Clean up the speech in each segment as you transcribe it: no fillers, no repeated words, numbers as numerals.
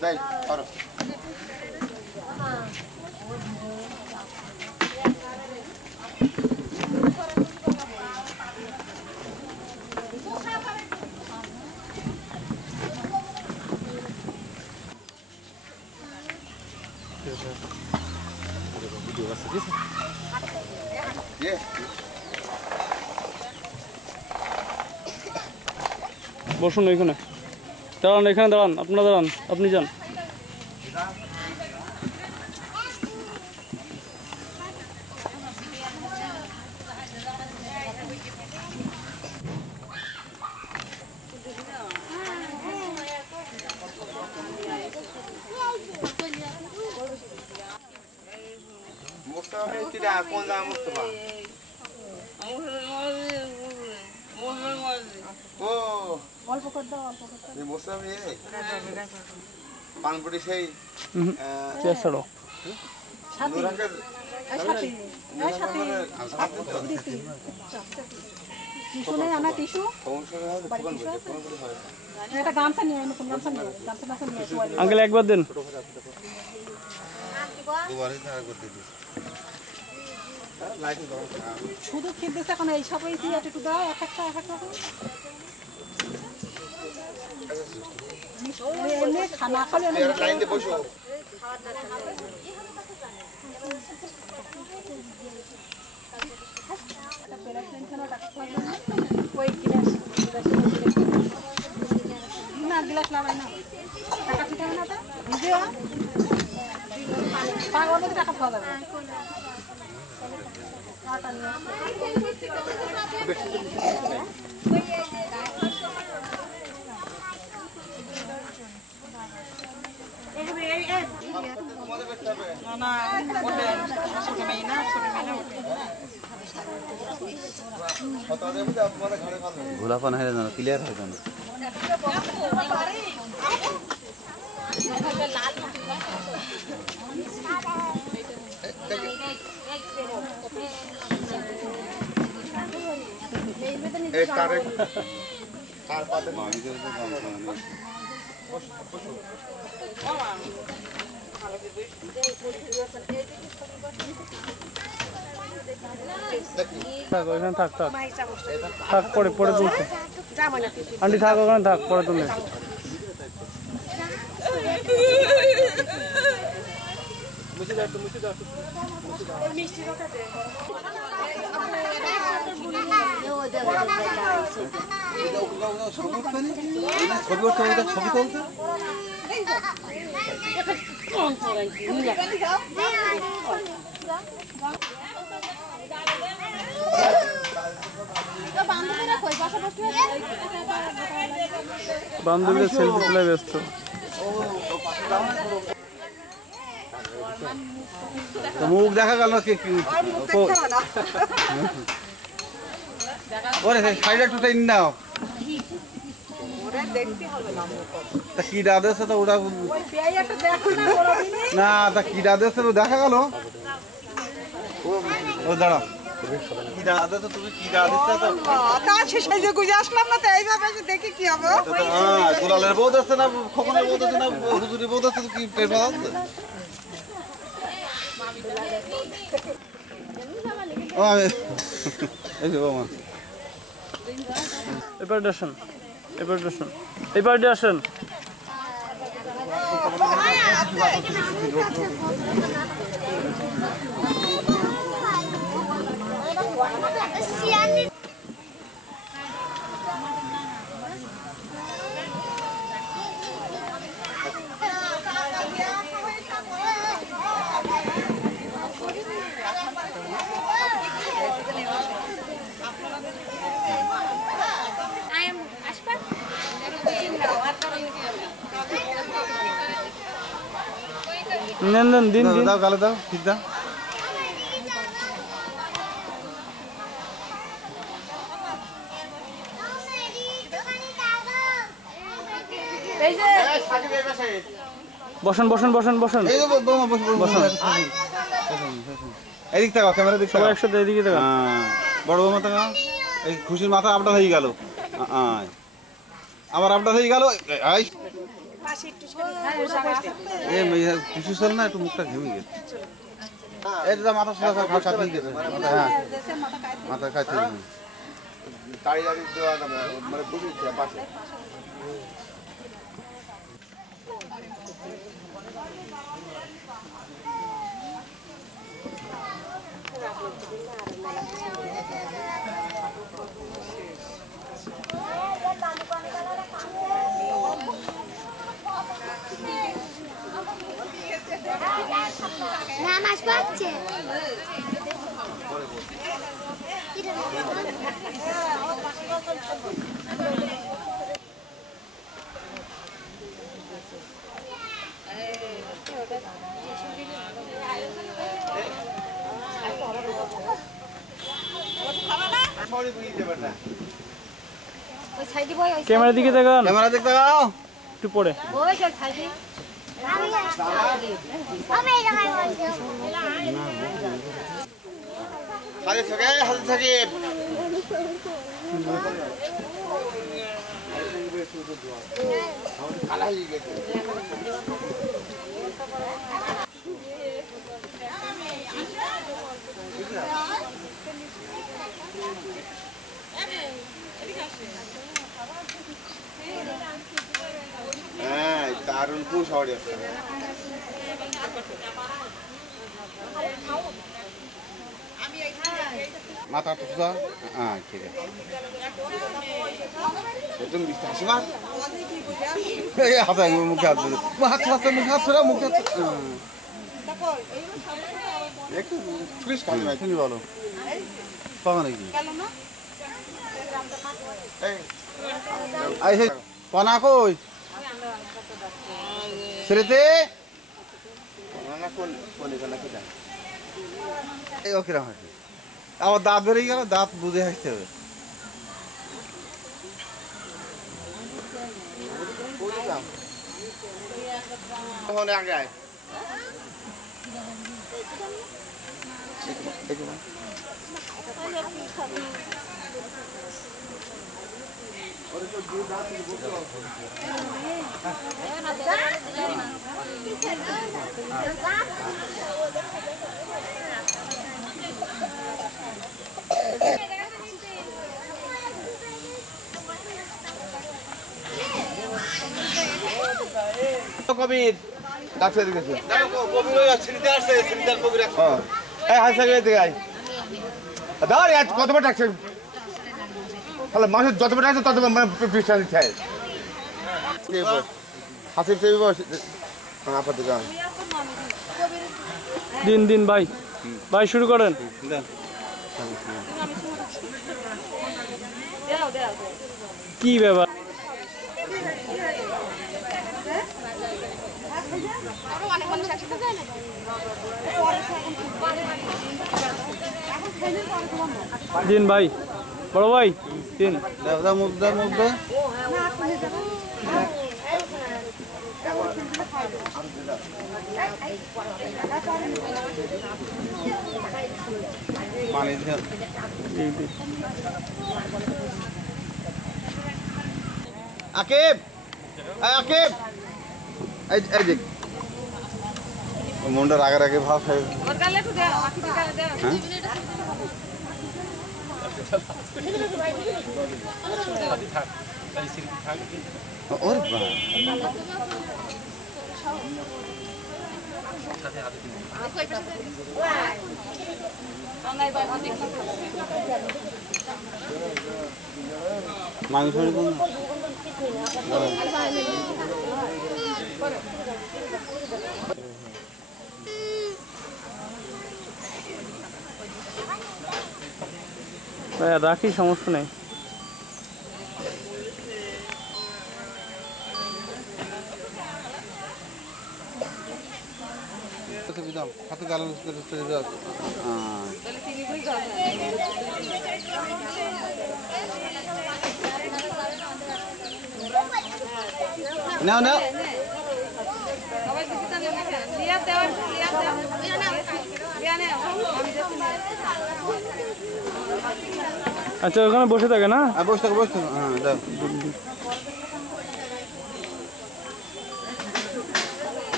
যাই করো বসুন এখানে দাঁড়ান এখানে দাঁড়ান আপনারা দাঁড়ান আপনি যান পানপুরি সেই চেষ্টাড়ো আঙ্কেল একবার দেন শুধু খেলতেছে এখন এই সব একটু দাও এক একটা খানা খালে গ্লাস লাগাই না টাকা ঠিক হবে না ভিজে পাগল টাকা খাওয়া যাবে ঘোলাপন হয়ে যাবে ক্লিয়ার হয়ে যাবে থাক থাক থাক পরে পরে তুলছে আন্টি থাক ওখানে থাক পরে তুলে বান্ধবীদের সেলফি তোলায় ব্যস্ত মুখ দেখা গেল ওরে সাইডে টুটাই নাও তা কি দাদা তো ওটা না তা কি দাদা তো দেখা গেল ও দাঁড়া কি দাদা তো তুমি কি দাদা আসলাম না তো এইভাবে দেখি কি হবে গোলালের বোধ আছে না খোকনের বোধ আছে না হুজুরের বোধ আছে কি টের পাওয়া যাচ্ছে এবার আসেন এবার আসেন নেন নেন দিন দাও গালে দাও ঠিক দাও বসেন বসেন বসেন বসেন এই তো বৌমা বসুন এদিক তাকাও ক্যামেরা দিক সবাই একসাথে এদিকে তাকান বড় বৌমা তাকাও এই খুশির মাথা আপডাউন হয়ে গেল আমার আপডেট হয়ে গেল আই পাশে একটু সরে এ মেয়ে কিছু চল না একটু মুখটা ঘেমে গেছে এই দাদা মাথা সোজা করে খাওয়া দিয়ে গেছে হ্যাঁ মাথা খাইতে তাড়ি দাড়ি দেওয়া যাবে মানে বুঝিছে পাশে না মাছ পাচ্ছে ক্যামেরার দিকে দেখান ক্যামেরা দেখতে দাও একটু পরে হাতে থাকে হাতে থাকে কালা হয়ে গেছে হ্যাঁ দারুণ খুব শহরে আছে মাথা টুকরা হ্যাঁ ঠিক আছে একদম বিস্তার হাসি মার এই হাতে মুখে হাত ধরে মুখে হাত ধরে মুখে একটু ফ্রিজ খালি ভাই তুমি বলো পাবো নাকি এই কনা কই ছেড়েতে এই ও কিরম হাসি আমার দাঁত বেরিয়ে গেল দাঁত বুঝে হাসতে হবে আগে কবির ডাক্তার দিকে কবির সিরিতে আসছে সিরিতার কবির এই হাসা গিয়ে দেখাই দাঁড় আজ কতবার ডাকছে তাহলে মানুষের যতবার ডাকছে ততবার মানে বিশ্বাস দিতে হয় হাসির সেবি আপনার দোকান দিন দিন ভাই ভাই শুরু করেন কি ব্যাপার দিন ভাই বড় ভাই দিন মুদ্রা মুদ্রা পানি দিয়ে আকিব আকিব এই দেখ মনটা রাগে রাগে ভাব হয় ওর মাংস রাখি সমস্যা নেই হাতে গাল নাও নাও আচ্ছা ওখানে বসে থাকে না বসে থাকো হ্যাঁ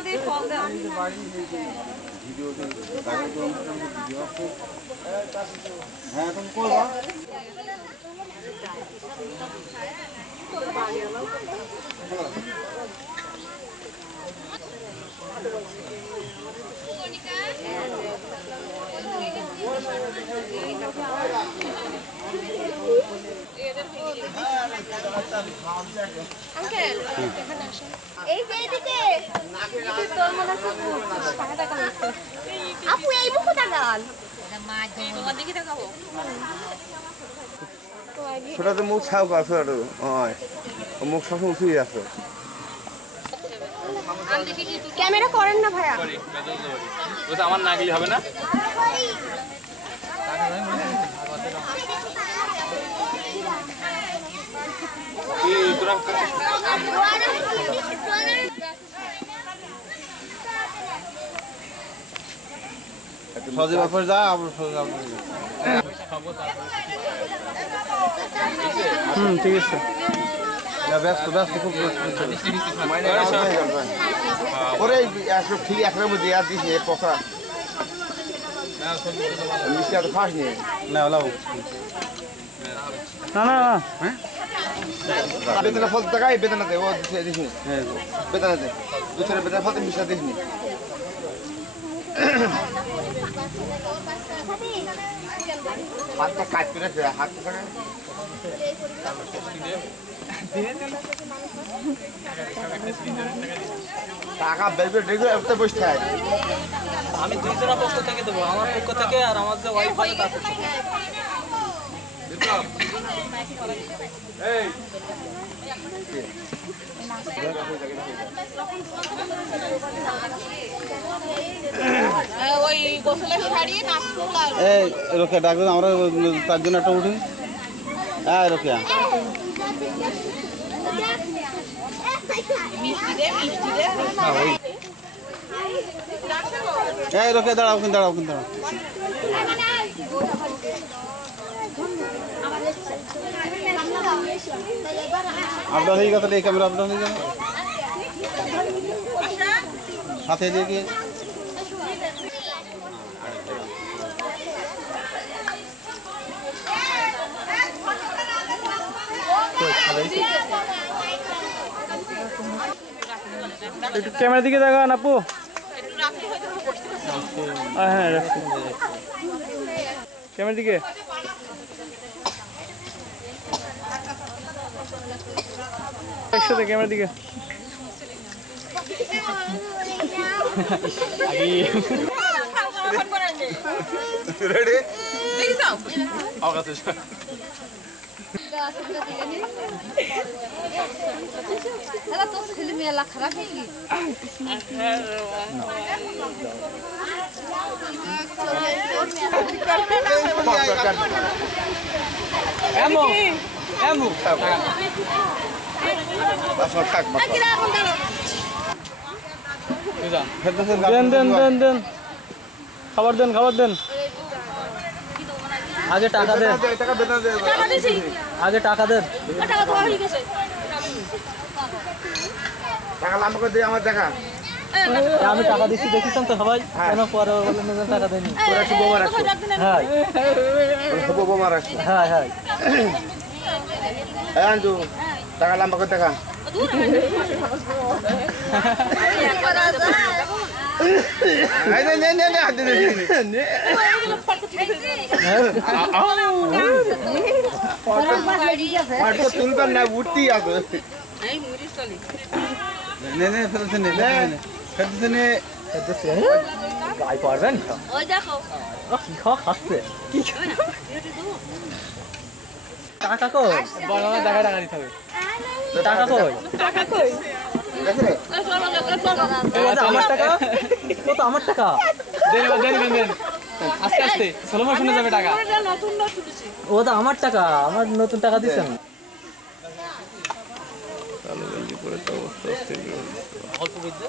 দিয়ে ফল দাও হ্যাঁ তুমি করবা আঙ্কেল এই যে এদিকে তোর মনে আছে আপু এই মুখ তাকান ছোটাতে মুখ ছাও কর ছোটাটো মুখ সবসময় উঁচুই আছে ক্যামেরা করেন না ভাইয়া আমার না গেলে হবে না সজীব বাপের যা ঠিক আছে ব্যস্ত ব্যস্ত খুব ওরে ঠিক একবার মধ্যে আর দিস পকা মিষ্টি এত খাস নি না না না হ্যাঁ বেতনা ফল টাকাই বেতনা দে ও দিস নি বেতনা দে দুসরে বেতনা ফল মিষ্টি দিস নি হাতটা কাট করে হাতটা টাকা বের করে রেগুলার একটা বসতে হয় আমি দুইজনের পক্ষ থেকে দেবো আমার পক্ষ থেকে আর আমার যে ওয়াইফ আছে তার পক্ষ থেকে ওই গোসলের শাড়ি নাচফুল আর এই রোকে ডাকবেন আমরা তার জন্য একটা উঠি হ্যাঁ রোকে মিষ্টি দে এই রোকে দাঁড়াও কিন্তু দাঁড়াও আপডাউন হয়ে গেছে এই ক্যামেরা আপডাউন হয়ে যাবে সাথে দিয়ে কি একটু ক্যামেরার দিকে দেখান আপু হ্যাঁ রাখছি ক্যামেরার দিকে একসাথে ক্যামেরার দিকে রেডি তো ছেলে মেয়েলা খারাপ নাকি দেন খাবার দেন আগে টাকা দেন আগে টাকা দেন টাকা লাম্বা করে দিয়ে আমার দেখা আমি টাকা দিচ্ছি দেখিছেন তো সবাই কেন পরে বললেন টাকা দেয়নি তোরা একটু বোমা রাখছো হ্যাঁ বোমা রাখছো হ্যাঁ আনজু টাকা লাম্বা করে দেখা তুলবেন না উঠতেই আসো গায়ে পারবেন কি খাচ্ছে টাকা কই বড় দেখা টাকা দিতে হবে টাকা কই আমার টাকা কত আমার টাকা দেন আস্তে স্লো মোশনে যাবে টাকা ও তো আমার টাকা আমার নতুন টাকা দিছেন কালো গঞ্জি পরে তো অবস্থা অল্প বিদ্যে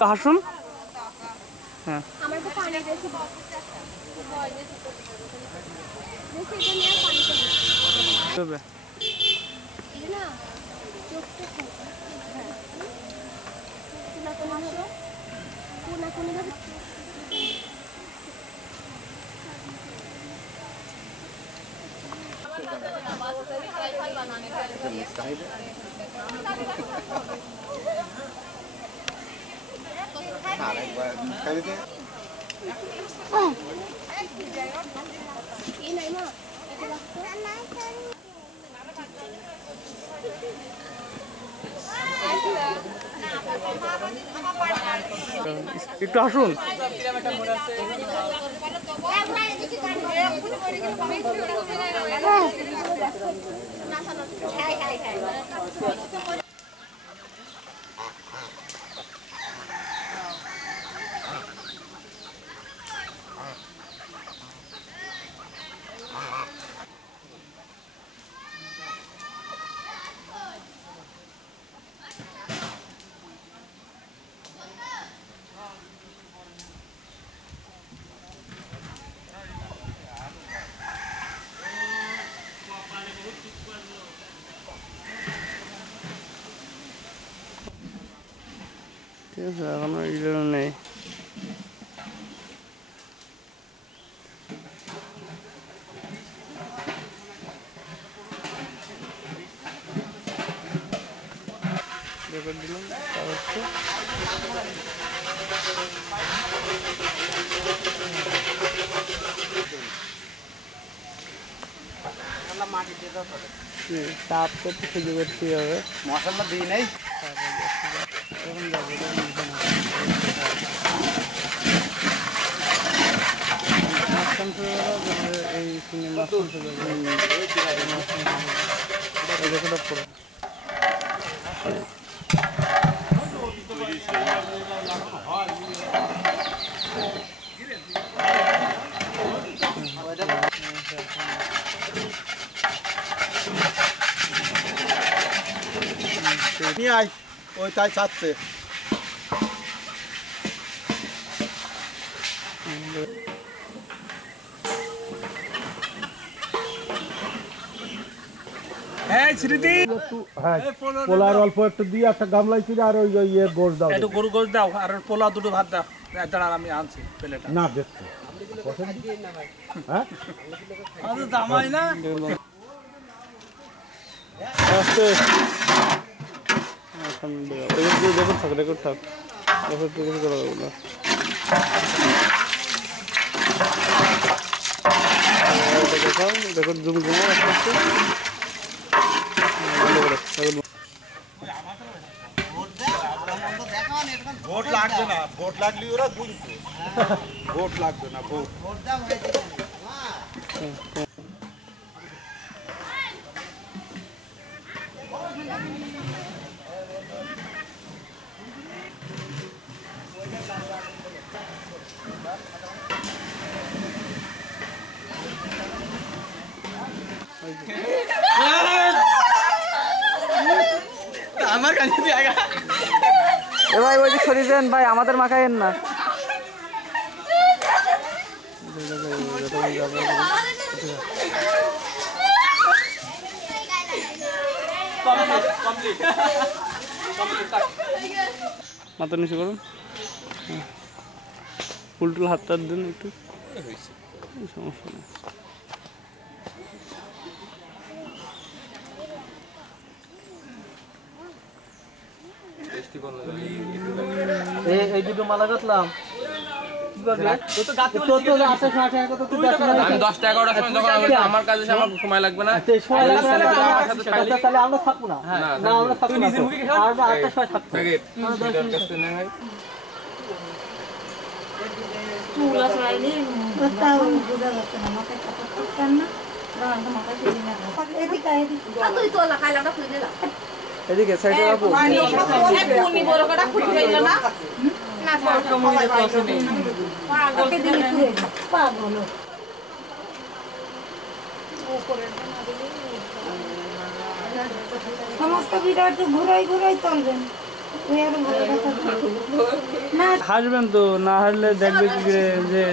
হাসুন হ্যাঁ আমার তো পানি বেশি বেশি এটা নিয়ে পানি তবে এই না চোখটা হ্যাঁ কোনা কোনা হলো কোনা কোনা ভাবে এই নাই মা এটা একটু আসুন ঠিক আছে এখনো ইলেন নেই রেকর্ড দিলাম তা হচ্ছে তাপ তো খুঁজে করতেই হবে মশলা দিই নাই এই সিনেমা নিয়ে আয় ওই তাই চাচ্ছে পোলার অল্প একটু দিয়ে একটা গামলাই কিনে আর ওই ইয়ে গোশ দাও একটু গরু গোশ দাও আর পোলা দুটো ভাত দাও দাঁড়া আমি আনছি প্লেটটা না দেখছি হ্যাঁ জামাই না রেকর্ড থাক রেকর্ড জুম ভোট লাগবে না ভোট লাগলে ওরা বুঝতো ভোট লাগবে না ভোট আমার কাছে জায়গা এ ভাই ওই সরি দেন ভাই আমাদের মাখায়েন না মাথা নিচে করুন ফুলটুল হাতটা দেন একটু সমস্যা নেই এই দুটো মালা কাটলাম আমি 10টা 11টার সময় যখন আমার কাজে আমার সময় লাগবে না তাহলে আমরা থাকবো না না আমরা থাকবো না আমরা 8টার সময় থাকবো ভাই কোথাও বোঝা যাচ্ছে না, মাথায় কাপড় থাকছেন না, মাথায় ফেলি না। এদিকে এদিকে তুই তো লাগাইলাটা খুলে দিলা এদিকে সাইডে আপু পুনি বড় কটা খুলে দিল না না ওকে দিলে তুই পাগল সমস্ত বিরাট ঘুরাই ঘুরাই চলবেন তুই আর ভালো দেখা না। হাসবেন তো, না হাসলে দেখবে কি করে যে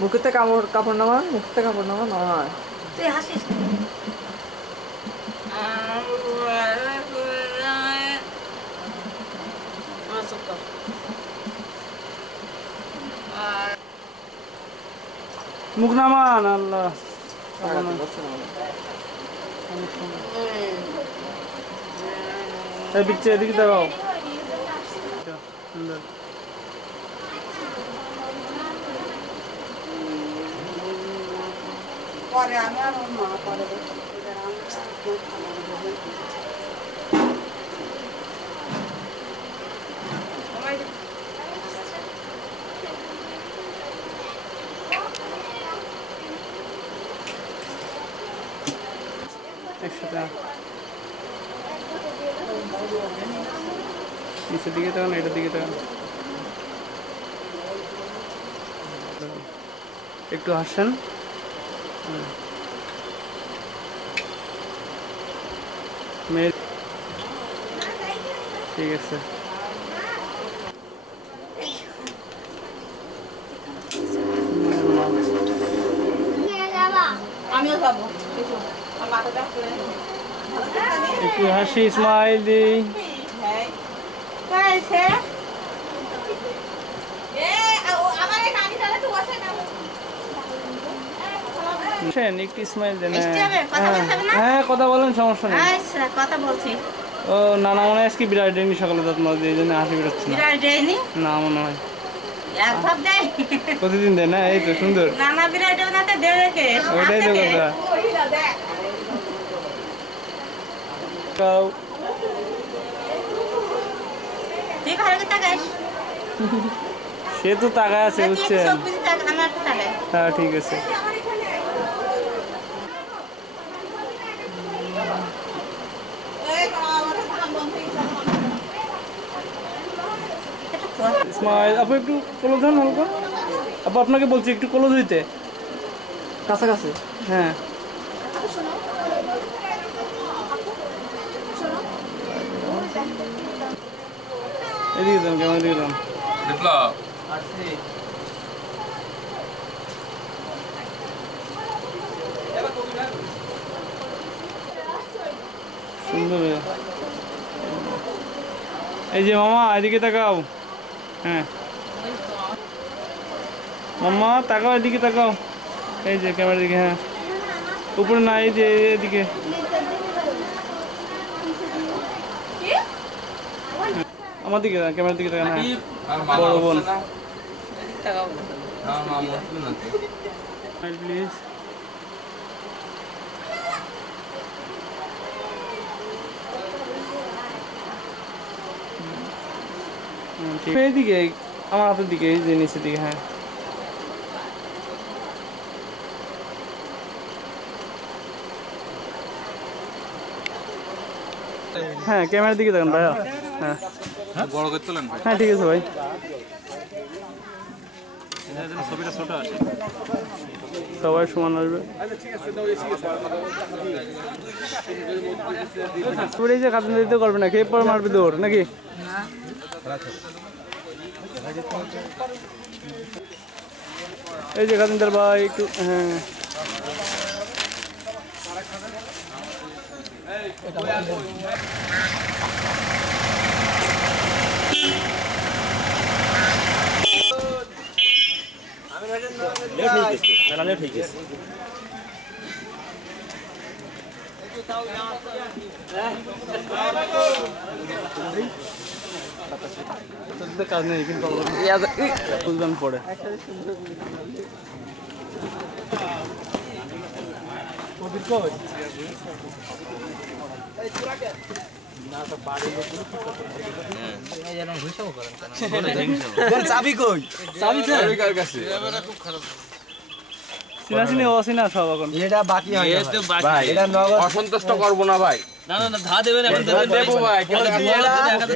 মুখেতে কাপড় নামান, মুখতে কাপড় নামান নয়। তুই হাসিস মুখ নামান আল্লাহ এই পিচ্ছে এদিকে দেখাও সুন্দর। একসাথে নিচের দিকে তাকান, এটার দিকে তাকান, একটু হাসেন। মেয়ে ঠিক আছে। আমিও যাবো একটু হাসি, স্মাইল দিই। একটু স্মাইল দেন। হ্যাঁ কথা বলেন, সমস্যা নেই। কথা বলছি। ও নানা মনে হয় আজকে বিরাট দেয়নি সকালে, যত্ন দিয়ে জন্য হাসি বেরোচ্ছে না। না মনে হয় প্রতিদিন দেয় না, এই তো সুন্দর। ওইটাই তো কথা। সে তো তাকায় আছে বুঝছেন। হ্যাঁ ঠিক আছে। স্মাইল। আপু একটু ক্লোজ হন হালকা। আপু আপনাকে বলছি একটু ক্লোজ হইতে, কাছাকাছি। হ্যাঁ এদিকে দেন, কেমন এদিকে দেন। সুন্দর। এই যে মামা এদিকে তাকাও। হ্যাঁ মামা তাকাও, এদিকে তাকাও। এই যে ক্যামেরার দিকে। হ্যাঁ উপরে না, এই যে এদিকে। আমার দিকে ক্যামেরার দিকে তাকান। হ্যাঁ বড় বোন প্লিজ। এইদিকে আমার হাতের দিকে, এই যে নিচের দিকে। হ্যাঁ হ্যাঁ ক্যামেরার দিকে দেখুন ভাইয়া। হ্যাঁ বড় করে তোলেন ভাই। হ্যাঁ ঠিক আছে ভাই। ছবিটা ছোট আছে, সবাই সমান আসবে। এই যে কাজ দিতে করবে না, খেয়ে পর মারবে দৌড় নাকি? এই যে কাজিনদার ভাই একটু। হ্যাঁ কাজ নেই কিন্তু বুঝবেন পরে। চাবি কই? চাবি কার কাছে? চিনাচিনি অচিনা সব এখন। এটা বাকি হয় না ভাই, এটা নগদ অসন্তুষ্ট করবো না ভাই। না ধা দেবেন এখন দেবো ভাই, কিন্তু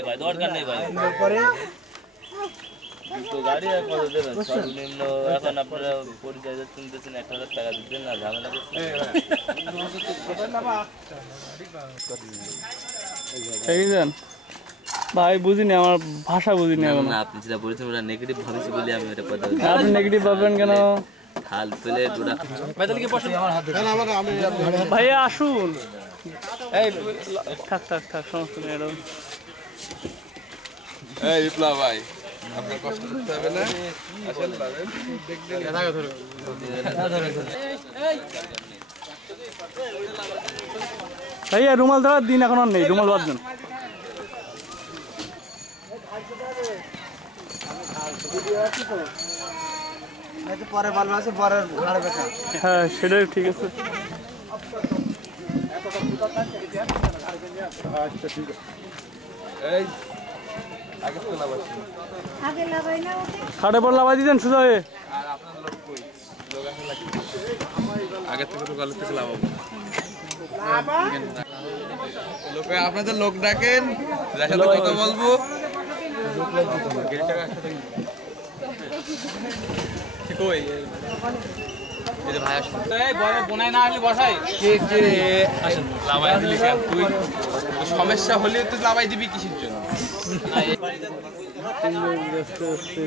ভাই দরকার নেই ভাই। পরে তো গাড়ি আর কত দেবেন? সর্বনিম্ন এখন আপনারা পরিচয় শুনতেছেন 1000 টাকা দিবেন না, ঝামেলা করছেন ভাই। বুঝিনি, আমার ভাষা বুঝিনি এখন। না, আপনি যেটা বলেছেন ওটা নেগেটিভ ভাবেছি বলে আমি এটা কথা বলছি। আপনি নেগেটিভ ভাববেন কেন? হাল পেলে ওটা ভাইয়া আসুন। এই থাক সমস্যা নেই। এরকম এই বিপ্লব ভাই, আপনার কষ্ট করতে হবে না, আসেন পাবেন। ভাইয়া রুমাল দেওয়ার দিন এখন আর নেই, রুমাল বাঁধবেন। পরে ভালো আছে, পরে ঘাড়ে ব্যথা। হ্যাঁ সেটাই ঠিক আছে। এই আগে তো না বসে। আগে লাগাই না ওকে। খাটে পর লাগাই দিতেন সোজা হয়ে। আর আপনাদের লোক কই? লোক আসে নাকি? আগে থেকে তো গল্প থেকে লাগাবো। লোকে আপনাদের লোক ডাকেন, যার সাথে কথা বলবো। ঠিক কই? এই যে ভাই আসুন। এই বনাই না আসলে বসাই। কে আসেন লাভাই দিলি কেন তুই? তো সমস্যা হলে তুই লাভাই দিবি কিসের জন্য?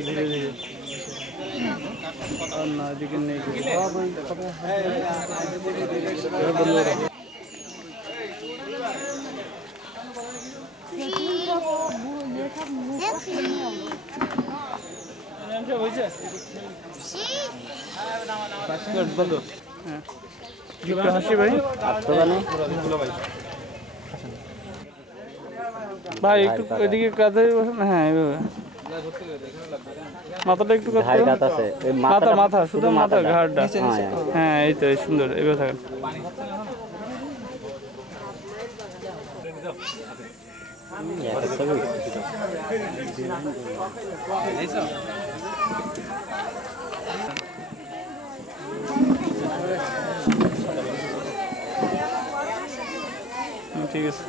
ধীরে ধীরে আর না এদিকে নেই। হাসি ভাই ভাই একটু এদিকে কাঁধে বসেন। হ্যাঁ এইভাবে মাথাটা একটু মাথা শুধু মাথা ঘাড়টা। হ্যাঁ এই তো সুন্দর, এইভাবে থাকেন। ঠিক আছে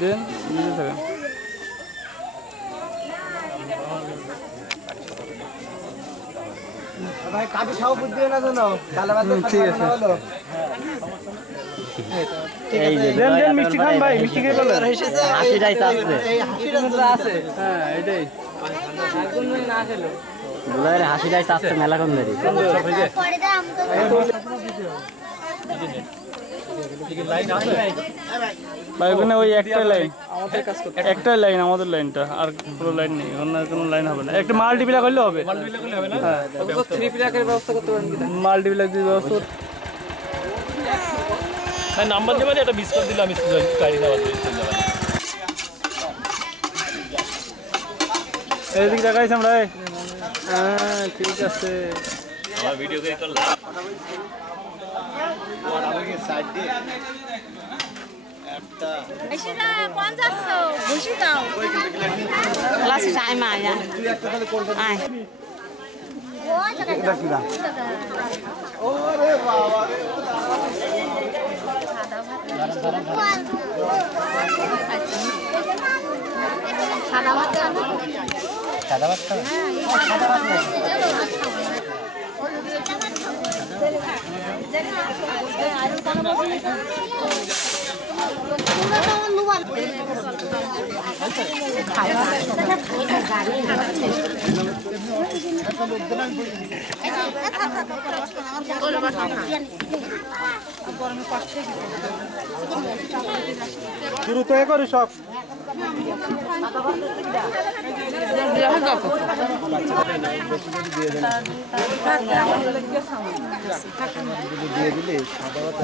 দেন, নিজে থাকেন। ভাই কাজে সাউপুর দিয়ে না জানো, কালে বাদ ঠিক আছে। দেন মিষ্টি খান ভাই, মিষ্টি খেয়ে বলেন। হাসিটাই চাচ্ছে। হ্যাঁ এটাই দুলারে হাসিটাই চাচ্ছে মেলাক্ষণ ধরে। পরে দা আমগো ভাই ওখানে ওই একটাই লাইন, একটাই লাইন আমাদের লাইনটা, আর পুরো লাইন নেই, অন্য কোনো লাইন হবে না। একটা মাল্টিপ্লাক করলে হবে। হ্যাঁ 3 প্লাকের ব্যবস্থা করতে পারেন, মাল্টিপ্লাক দিয়ে ব্যবস্থা। হ্যাঁ নাম্বার দেবেন, একটা মিস কল দিলে আমি গাড়ি নেওয়ার জন্য চলে যাবেন। এইদিকে দেখাইছি আমরা। হ্যাঁ ঠিক আছে। আমার ভিডিও করে করলাম। বেশি না 50 বেশি দাও লাসি চাই মা আয় আয় ওরে বাবা রে, সাদা ভাত খাবো। সাদা ভাত খাবে? সাদা ভাত নেই। শুরু তো এ করি সব দিয়ে দিলে সাদা ভাত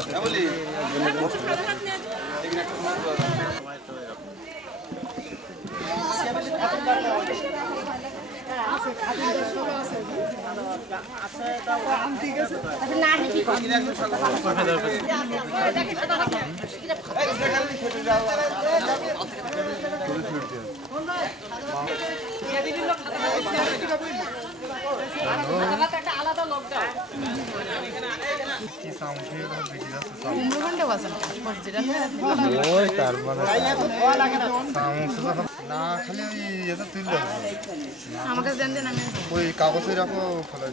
আমাকে দেন দেন আমি ওই কাগজে রাখো ফেলে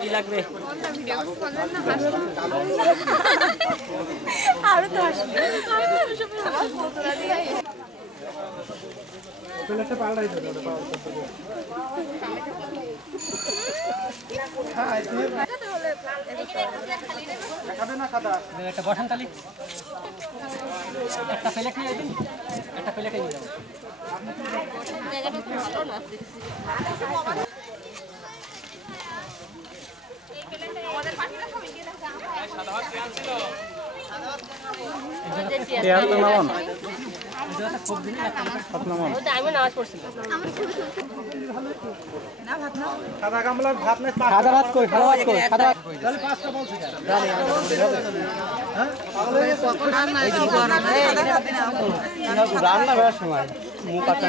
কি লাগবে আরো তো আসবে প্লেটটা পাল্টাই দেবে ওটা খাবে না খাদা একটা বসান তালি একটা প্লেট নিয়ে যাবেন একটা প্লেট নিয়ে যাবেন জায়গাটা খুব ভালো না আমাদের পাখিরা সবাই গিয়ে দেখে সাদা ভাত কে আনছিল পেঁয়াজ তো নামান আমি নামাজ পড়ছি খাদা গামলার ভাত নাই সাদা ভাত কই সাদা ভাত কই সাদা ভাত কই তাহলে পাঁচটা বলছি রান্না করার সময় মুখ কাটা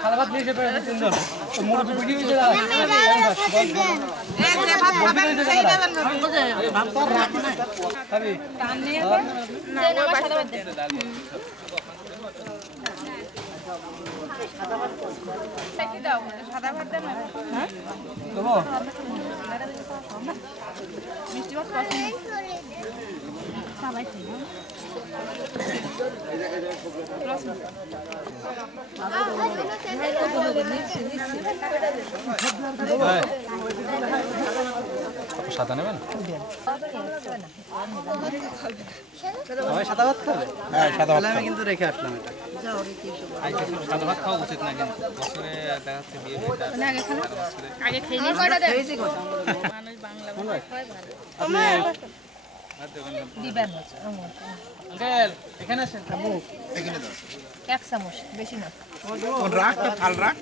খাদা ভাত নিয়ে যেতে তিনজন মুরগি বিক্রি হয়ে যায় খাবি সাদা ভাত দেন হ্যাঁ দেবো মিষ্টি ভাত পছন্দ সবাই সাদা নেবেন সাদা ভাত খাবে হ্যাঁ সাদা ভাত আমি কিন্তু রেখে আসলাম এটা সাদা ভাত খাওয়া উচিত না কিন্তু বছরে দেখা যাচ্ছে বিয়ে আগে খেয়ে নিয়ে কয়টা দেন মানুষ বাংলা ভালো দিবেন আঙ্কেল এখানে আসেন এখানে দাও এক চামচ বেশি না কোন রাখটা থাল রাখ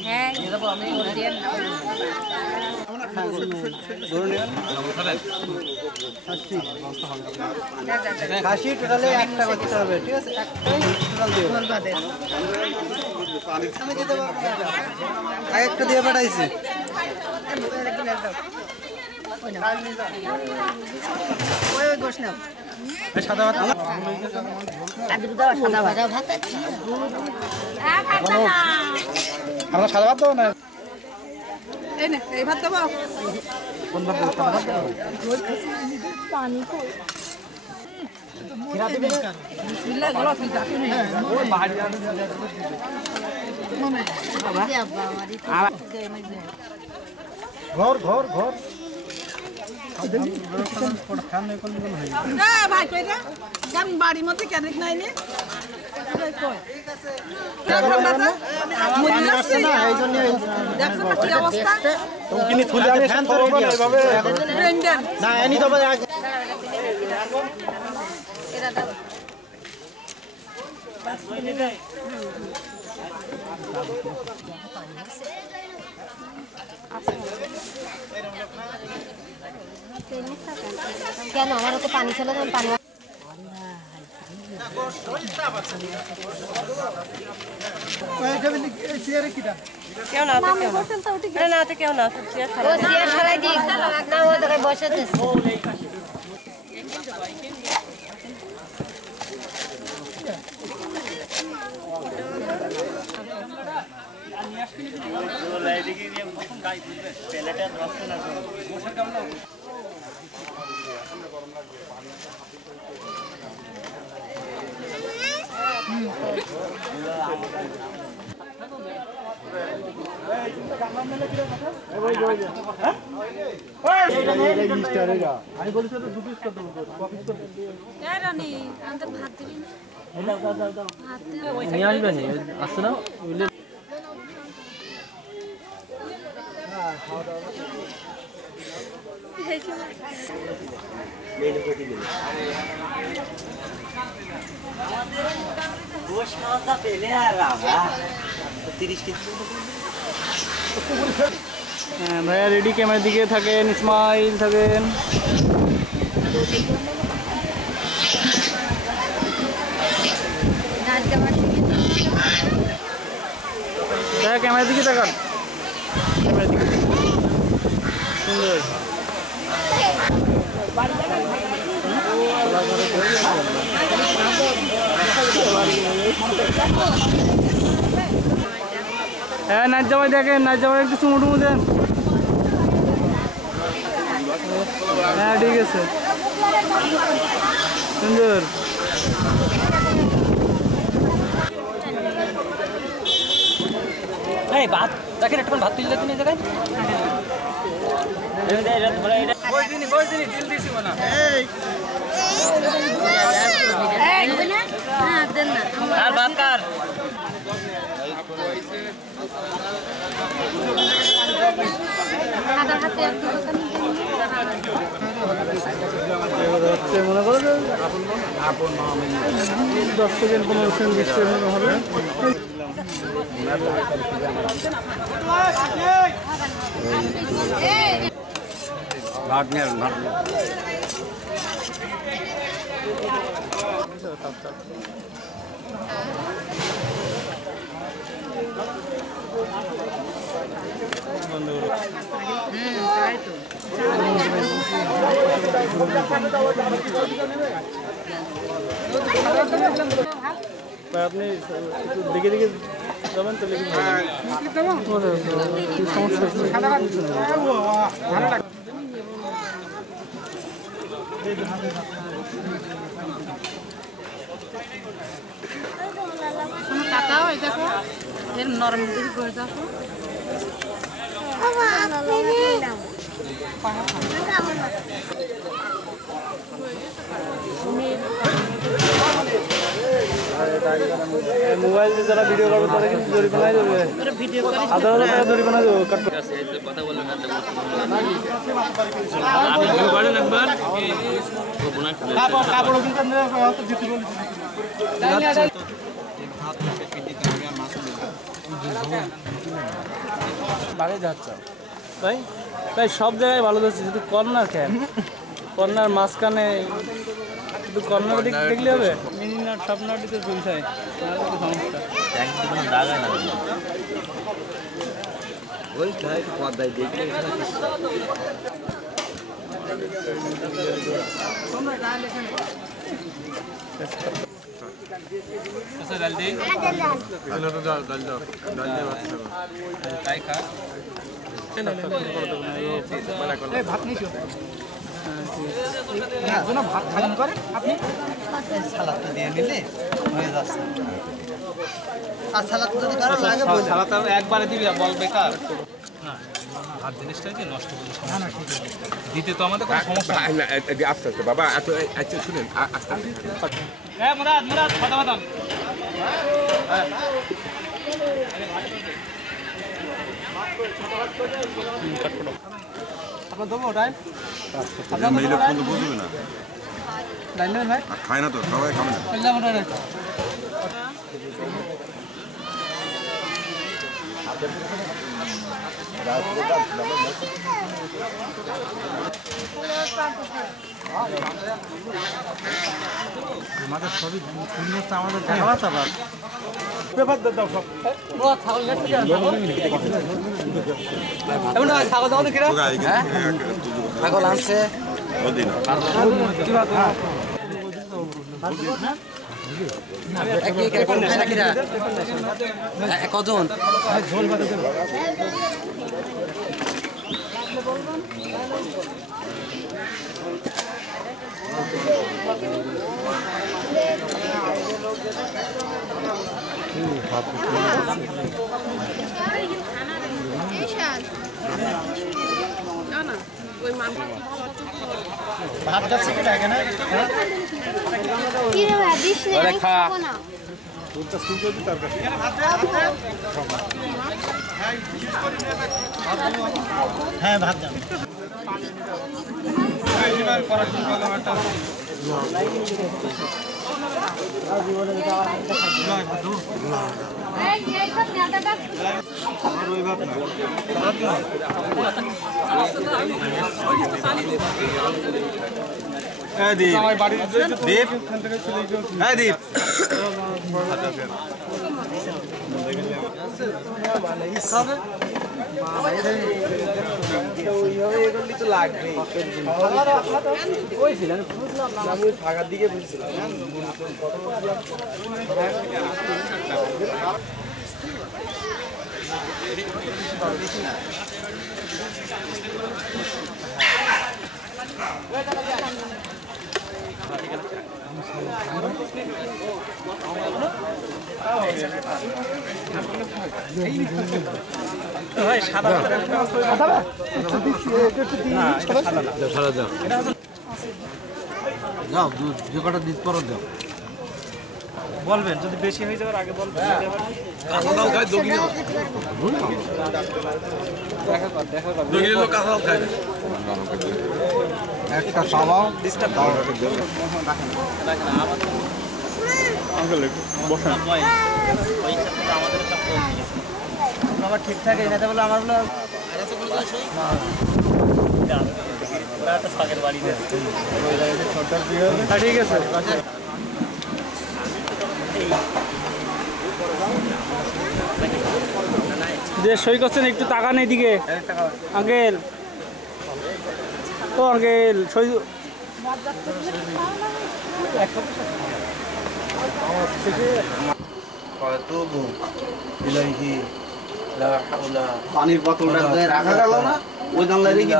হ্যাঁ খাসি টোটালে একটা করতে হবে ঠিক আছে একটাই টোটাল দিও একটা দিয়ে পাঠাইছি সাদা ভাত আমরা সাদা ভাত দেবো না এই ভাত দেবো কোন ভাত দেবো সাদা ভাত দেবো পানি ঘর ঘর ঘর ভাই কইরা কেন বাড়ির মধ্যে কেন নাই নে কিনে খুলে আমি শান্ত হবো না এভাবে না এনি তো কেন আমার তো পানি ছিল না পানি কেউ না কেউ না ও চেয়ার সরাই দিই না ও জায়গায় বসেছে ভাইয়া রেডি, ক্যামেরার দিকে থাকেন, স্মাইল থাকেন। ক্যামেরার দিকে তাকান, ক্যামেরার দিকে সুন্দর। হ্যাঁ নাচ জামাই দেখেন, নাচ জামাই একটু চুমু টুমু দেন। হ্যাঁ ঠিক আছে, সুন্দর। ভাত দেখেন, একটু ভাত তুলে দিন এই জায়গায়। আর ভাত কার মনে করো 10 সেকেন্ড 15 সেকেন্ড 20 সেকেন্ড হবে। ভাত নিয়ে ভাত আপনি দেখে দেখে যাবেন তো, কাকাও এই দেখো এর নরম দিকে করে দেখো। মোবাইল দিয়ে যারা ভিডিও করবে তারা কিন্তু জরিমানায় দেবে, 1000 টাকা জরিমানা দেবো। কথা বললেন তাই তাই সব জায়গায় ভালো যাচ্ছে, শুধু কর্নার খেন, কর্নার মাঝখানে শুধু কর্নার দিক দেখলে হবে। মিনিনাট স্বপ্নাটিতে চলছায় সমস্যা। ডাল দিই তাই খা ভাত নিয়েছো ভাত খালি করে আপনি সালাদটা দিয়ে নিলে হয়ে যাচ্ছে। আর সালাদ যদি কারো লাগে বলে সালাদ একবারে দিবি, বল বেকার না, ভাত জিনিসটা কি নষ্ট করে দিতে তো আমাদের কোনো সমস্যা না। আস্তে আস্তে বাবা, এত শুনেন, আস্তে আস্তে। হ্যাঁ মুরাদ মুরাদ কথা বাতান আপনার দেবো ওটাই বুঝবে না, লাইন নেবেন ভাই, খায় না তো, সবাই খাবে না। আমাদের সবই আমাদের দেখাতে পার পেপার দাও সব ছাগল ছাগল দাও কিরা ছাগল আনছে কজন বিশাল না না ওই মান ভাত যাচ্ছে কি লাগে না কি রে ভাই দিস না আরে খা। না হ্যাঁ ভাত যাবে এই এই সব নেতাটা যাও যে কটা দিত পর দাও বলবেন যদি বেশি হয়ে যাওয়ার আগে বলবেন একটা সাবাও আবার ঠিকঠাক এই নেতা বলে আমার ঠিক আছে যে সই করছেন একটু টাকা নেই দিকে আঙ্কেল ও আঙ্কেল সই পানির বোতলটা রাখা গেল না ওই জানলা রেখে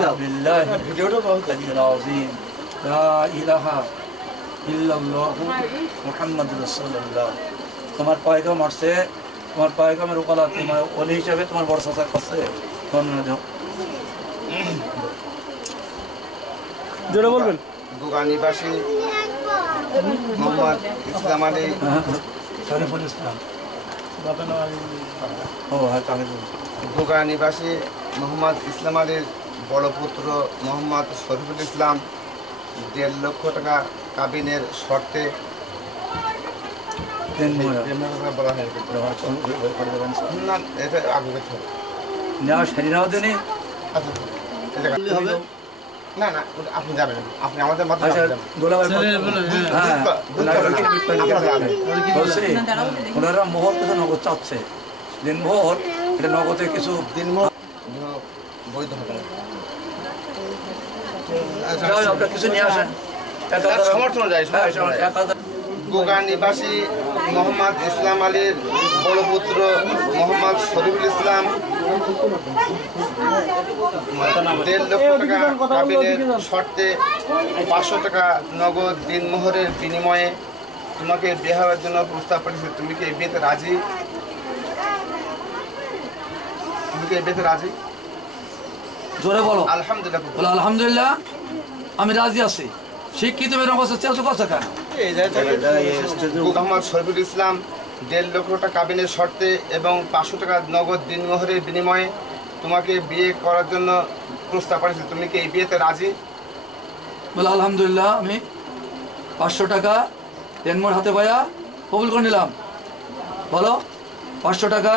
দাও তোমার পয়গাম আসছে তোমার পয়গামের উপালা তোমার ওলি হিসাবে তোমার বড় চাচা করছে জোরে বলবেন গোগা নিবাসী মোহাম্মদ ইসলাম আলী শরীফুল ইসলাম ও হ্যাঁ আমি গোগা নিবাসী মোহাম্মদ ইসলাম আলীর বড় পুত্র মোহাম্মদ শরীফুল ইসলাম 1.5 লক্ষ টাকা কাবিনের শর্তে বলা হয় না এটা আগে করতে হবে। নেওয়া সারি নাও দেনি আচ্ছা, এটা হবে না না ওটা আপনি যাবেন আপনি আমাদের মাধ্যমে আচ্ছা যাবেন। গোলাবাই হ্যাঁ বলছি ওনারা মোহর কিছু নগদ চাচ্ছে দিন মোহর এটা নগদে কিছু দিন বৈধ হবে না। যাও, আপনারা কিছু নিয়ে আসেন সমর্থন যায় হ্যাঁ, 1000 গোগা নিবাসী মোহাম্মদ ইসলাম আলীর বড় পুত্র মোহাম্মদ শরীফুল ইসলাম 1.5 লক্ষ টাকা কাবিনের শর্তে 500 টাকা নগদ দিনমোহরের বিনিময়ে তোমাকে বিয়ে হওয়ার জন্য প্রস্তাব পাঠিয়েছে। তুমি কি এই বিয়েতে রাজি? তুমি কি এই বিয়েতে রাজি? জোরে বলো আলহামদুলিল্লাহ। বলো আলহামদুলিল্লাহ আমি রাজি আছি শিক্ষিত মেয়ের অবস্থা চেষ্টা করছে কেন মোহাম্মদ শরীফুল ইসলাম 1.5 লক্ষ টাকা কাবিনের শর্তে এবং 500 টাকা নগদ দিনমোহরের বিনিময়ে তোমাকে বিয়ে করার জন্য প্রস্তাব পাঠিয়েছে। তুমি কি এই বিয়েতে রাজি? বলো আলহামদুলিল্লাহ আমি 500 টাকা দেনমোহর হাতে পায়া কবুল করে নিলাম। বলো 500 টাকা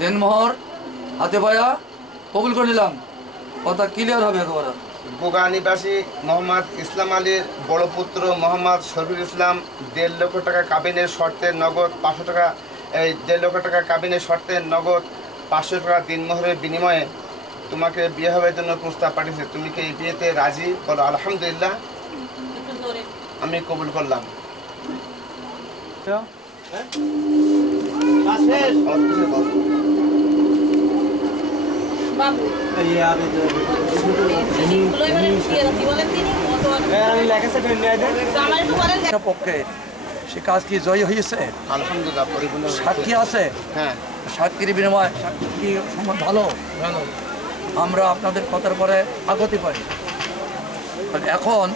দেনমোহর হাতে পায়া কবুল করে নিলাম। কথা ক্লিয়ার হবে একেবারে। গোগা নিবাসী মোহাম্মদ ইসলাম আলীর বড় পুত্র মোহাম্মদ শরীফুল ইসলাম 1.5 লক্ষ টাকা কাবিনের শর্তে নগদ 500 টাকা 1.5 লক্ষ টাকা কাবিনের শর্তে নগদ 500 টাকা দিনমোহরের বিনিময়ে তোমাকে বিয়ে হওয়ার জন্য প্রস্তাব পাঠিয়েছে। তুমি কি এই বিয়েতে রাজি? বলো আলহামদুলিল্লাহ আমি কবুল করলাম। পক্ষে সে কাজ কি জয় হয়েছে? আলহামদুলিল্লাহ পরিপূর্ণ সাক্ষী আছে? হ্যাঁ সাক্ষীর বিনিময় সাক্ষী সমাজ ভালো আমরা আপনাদের কথার পরে আগতে পারি। এখন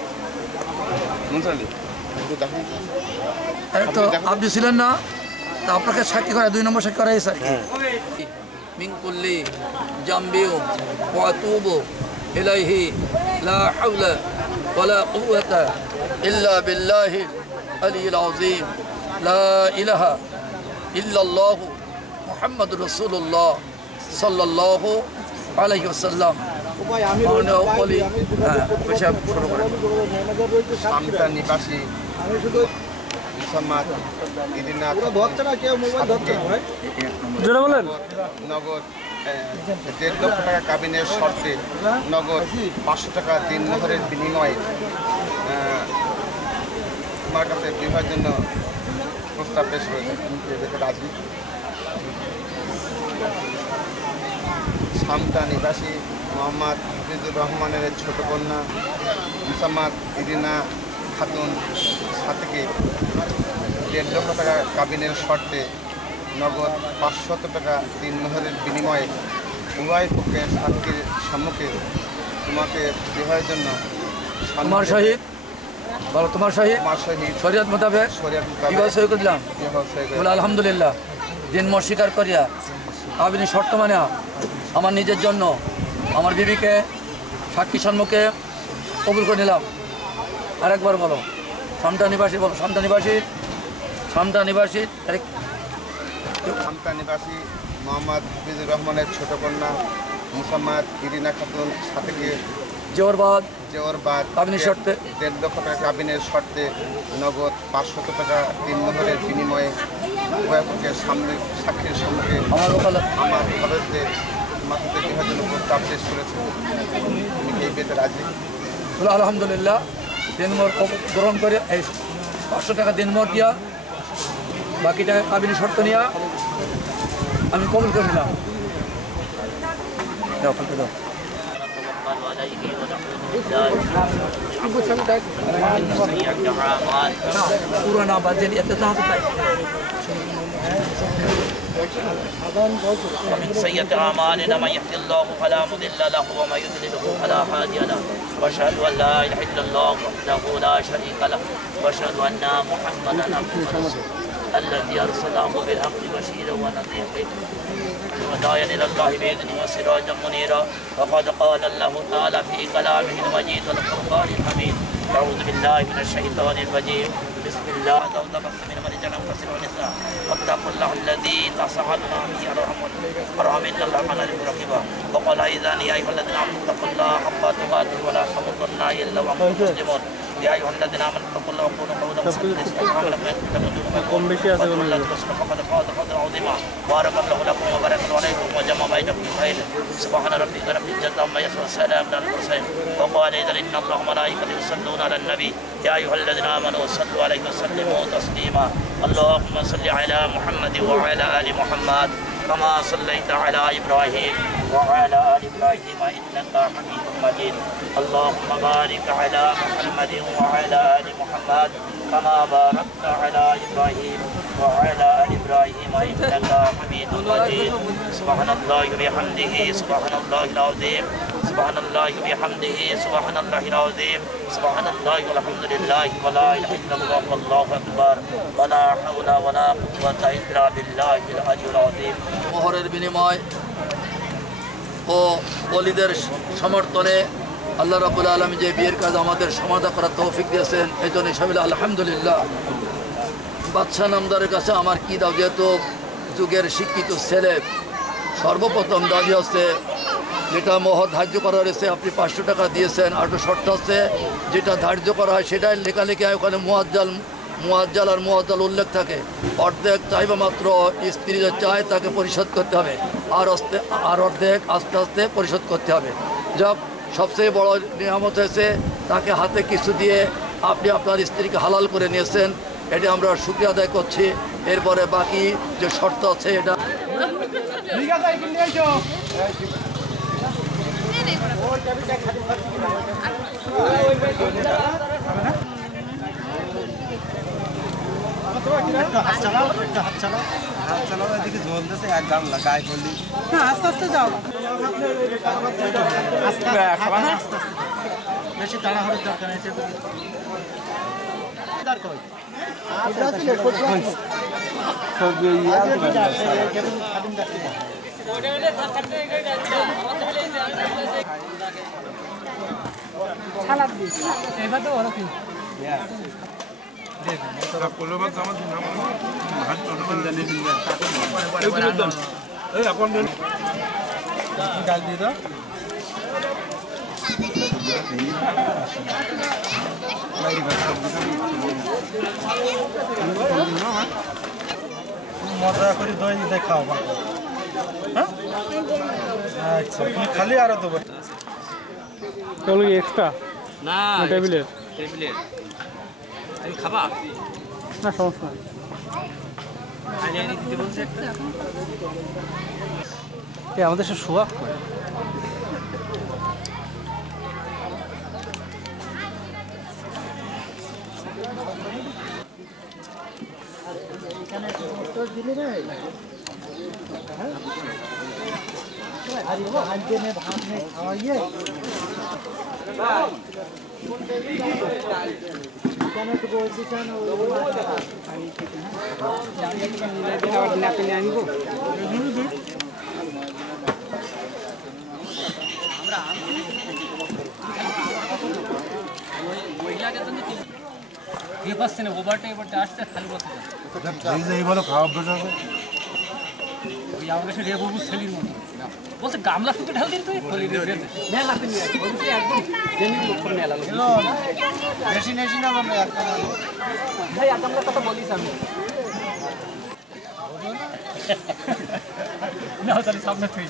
তো আপনি ছিলেন না, তা আপনাকে সাক্ষী করা 2 নম্বর সাক্ষী করাই স্যার মিন কুল্লি জামবিউ ওয়া আতুবু ইলাইহি লা হাওলা ওয়ালা কুওয়াতা ইল্লা বিল্লাহিল আলিয়্যিল আযীম লা ইলাহা ইল্লাল্লাহ মুহাম্মাদুর রাসূলুল্লাহ সাল্লাল্লাহু আলাইহি ওয়াসাল্লাম। সামতা নিবাসী মুসাম্মাদ ইদিনাথ নগদ 1.5 লক্ষ টাকা কাবিনের শর্তে নগদ 500 টাকা দিনমহরের বিনিময়ে তোমার কাছে বিবাহের জন্য প্রস্তাব পেশ করেছে। রাজি। সামতা নিবাসী মোহাম্মদ হাফিজুর রহমানের ছোট কন্যা মুসাম্মাদ ইদিনা খাতুন সাথীকে 1.5 লক্ষ টাকা কাবিনের শর্তে নগদ 500 টাকা দিনমহরের বিনিময়ে উভয় পক্ষের সাক্ষীর সম্মুখে তোমাকে বিবাহের জন্য তোমার সহিত বলো তোমার সহিত শরীয়ত মোতাবেক বিবাহ সই করে দিলাম। বলে আলহামদুলিল্লাহ। দিনমর স্বীকার করিয়া কাবিনী শর্ত মানে আমার নিজের জন্য আমার বিবিকে সাক্ষী সম্মুখে কবুল করে নিলাম। আরেকবার বলো সামতা নিবাসী বলো সামতা নিবাসী সামতা নিবাসী সামতা নিবাসী মোহাম্মদ হাফিজুর রহমানের ছোট কন্যা মুসাম্মাদ ইরিনা খাতুন সাথীকে জোরবাদ কাবিনের শর্তে 1.5 লক্ষ টাকা কাবিনের শর্তে নগদ 500 টাকা দিনমহরের বিনিময়ে উভয় পক্ষের সাক্ষীর সম্মুখে আমার খরচদের মাথাতে বিবাহের জন্য প্রস্তাব পেশ করেছে। তুমি এই বিয়েতে রাজি? আলহামদুলিল্লাহ। দিনমোহর গ্রহণ করে এই 500 টাকা দিনমোহর দিয়া বাকি টাকা কাবিনী শর্ত নিয়ে আমি কবুল করে নিলাম। পুরানা বাজেন এতে তো ومن سيئات أعمالنا من يهد الله فلا مضل له ومن يضلل فلا هادي له وأشهد أن لا إله إلا الله وحده لا شريك له وأشهد أن محمدا عبده ورسوله الذي أرسله بالحق بشيرا ونذيرا وداعيا إلى الله بإذنه وسراجا منيرا وقد قال الله تعالى في كلامه المجيد والقرآن الحميد أعوذ بالله من الشيطان الرجيم بسم الله وتبث من رجال كثير ونساء واتقوا الله الذي تساءلون به أرحم إن الله كان عليكم رقيبا وقال أيضا يا أيها الذين آمنوا اتقوا الله حق تقاته ولا تموتن إلا وأنتم مسلمون يا أيها الذين آمنوا اتقوا الله وقولوا قولا سديدا يصلح لكم فقد فاز فوزا عظيما بارك الله لكم وبارك عليكم وجمع بينكم بخير سبحان ربك رب العزة عما يصفون وسلام على المرسلين وقال أيضا إن الله وملائكته يصلون على النبي يا أيها الذين آمنوا صلوا عليه وسلموا تسليما اللهم صل على محمد وعلى آل محمد كما صليت على إبراهيم وعلى آل إبراهيم إنك حميد مجيد اللهم بارك على محمد وعلى آل محمد كما باركت على إبراهيم وعلى آل إبراهيم إنك حميد مجيد سبحان الله وبحمده سبحان الله العظيم سبحان الله وبحمده سبحان الله العظيم سبحان الله والحمد لله ولا إله إلا الله والله أكبر ولا حول ولا قوة إلا بالله العلي العظيم মোহরের বিনিময় ও ওলিদের সমর্থনে আল্লাহ রাব্বুল আলামিন যে বিয়ের কাজ আমাদের সমাধা করার তৌফিক দিয়েছেন এই জন্য সবাই আলহামদুলিল্লাহ। বাদশাহ নামদারের কাছে আমার কি দাও, যেহেতু যুগের শিক্ষিত ছেলে সর্বপ্রথম দাবি হচ্ছে যেটা মোহর ধার্য করা রয়েছে আপনি 500 টাকা দিয়েছেন, আর শর্ত হচ্ছে যেটা ধার্য করা হয় সেটাই লেখালেখি হয়, ওখানে মুয়াজ্জাল আর মুয়াজ্জাল উল্লেখ থাকে। অর্ধেক চাইবা মাত্র স্ত্রী যে চায় তাকে পরিশোধ করতে হবে, আর অর্ধেক আস্তে আস্তে পরিশোধ করতে হবে। যা সবচেয়ে বড় নিয়ামত হয়েছে তাকে হাতে কিছু দিয়ে আপনি আপনার স্ত্রীকে হালাল করে নিয়েছেন, এটা আমরা শুকরিয়া আদায় করছি। এরপরে বাকি যে শর্ত আছে এটা এদিকে জ্বলতেছে এক গান লাগাই বললি আস্তে আস্তে যাও বেশি তাড়াহুড়োর দরকার নেই ডাল দিয়ে দাও মজা করে দই দিয়ে খাও হ্যাঁ আচ্ছা তুমি খালি আরো দেবো এগুলো কি এক্সট্রা না টেবিলের? টেবিলের তুমি খাবা না সমস্যা নেই। আইনি দিতে বলছে একটা আমাদের সব শোয়া করে পাচ্ছে না ওভারটা এবারটা আসছে খালি বসে এইভাবে খাওয়া অভ্যাস আছে ওই আমাদের সে রেবু ছেলির মতো বলছে গামলা শুধু ঢাল দিন তুই বেশি নেশি না আমরা ভাই আপনার কথা বলিস আমি না তাহলে সামনে তুই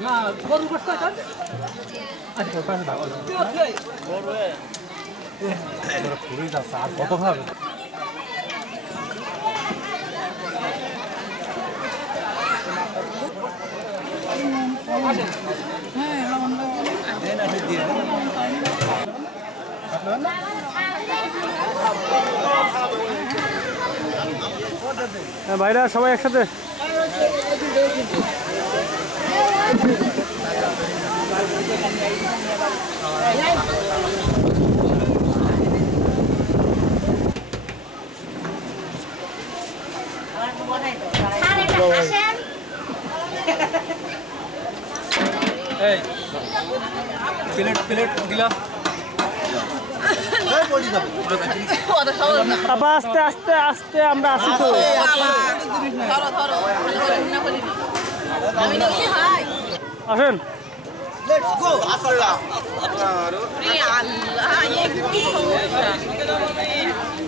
না গরু করতে হয় কত ভাবে ভাইরা সবাই একসাথে প্লেট দিলাম বাবা আস্তে আস্তে আস্তে আমরা আসি তো আসেন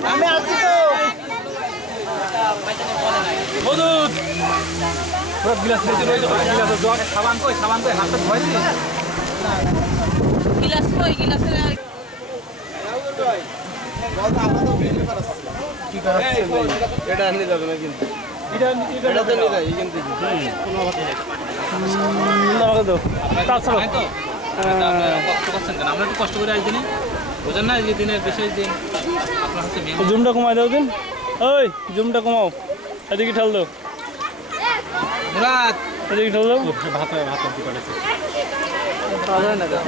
আমি আসছি তো গিলাস গিলাস জগ সাবান কই হাতে ধোয় দি গিলাস কই গিলাসের আর এটা আনলে যাবে না কিন্তু এটা তো নিয়ে যায় এখান থেকে আমাকে দাও তাছাড়া কষ্ট করছেন কেন আমরা একটু কষ্ট করে আসছি বোঝেন না যে দিনের বিশেষ দিন আপনার হচ্ছে মেন জুমটা কমাই দাও দিন ওই জুমটা কমাও এদিকে ঠাল দাও মুরাদ এদিকে ঠাল দাও ভাত কি করেছে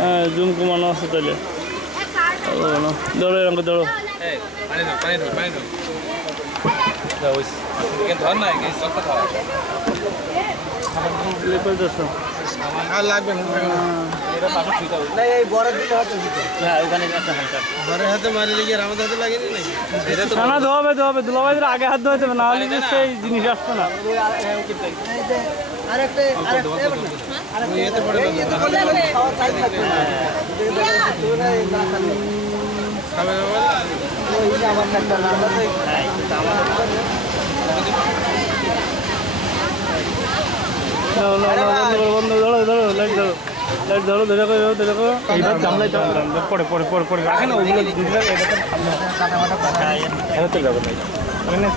হ্যাঁ জুম কমানো আছে তাহলে ধরো এরকম ধরো এই পানি দাও ওই এখানে ধর না এই সবটা খাওয়া লেপার দশো আর লাগবে না এটা পাশে ঠিক হবে না এই বড় দিলে হাতে হ্যাঁ ওখানে একটা হালকা বড় হাতে মারি লেগে আমাদের হাতে লাগেনি নাকি এটা তো না ধোয়াবে দুলাভাইদের আগে হাত ধোয়াতে হবে না হলে যে সেই জিনিস আসতো না আরেকটা এতে পড়ে খাওয়া চাই থাকবে না খাবে না ওই যে আমার একটা নাম আছে বন্ধ ধরো লাইট ধরো এইবার জানলাই পরে রাখেন ওইগুলো দিলে এটা তো ভালো যাবে না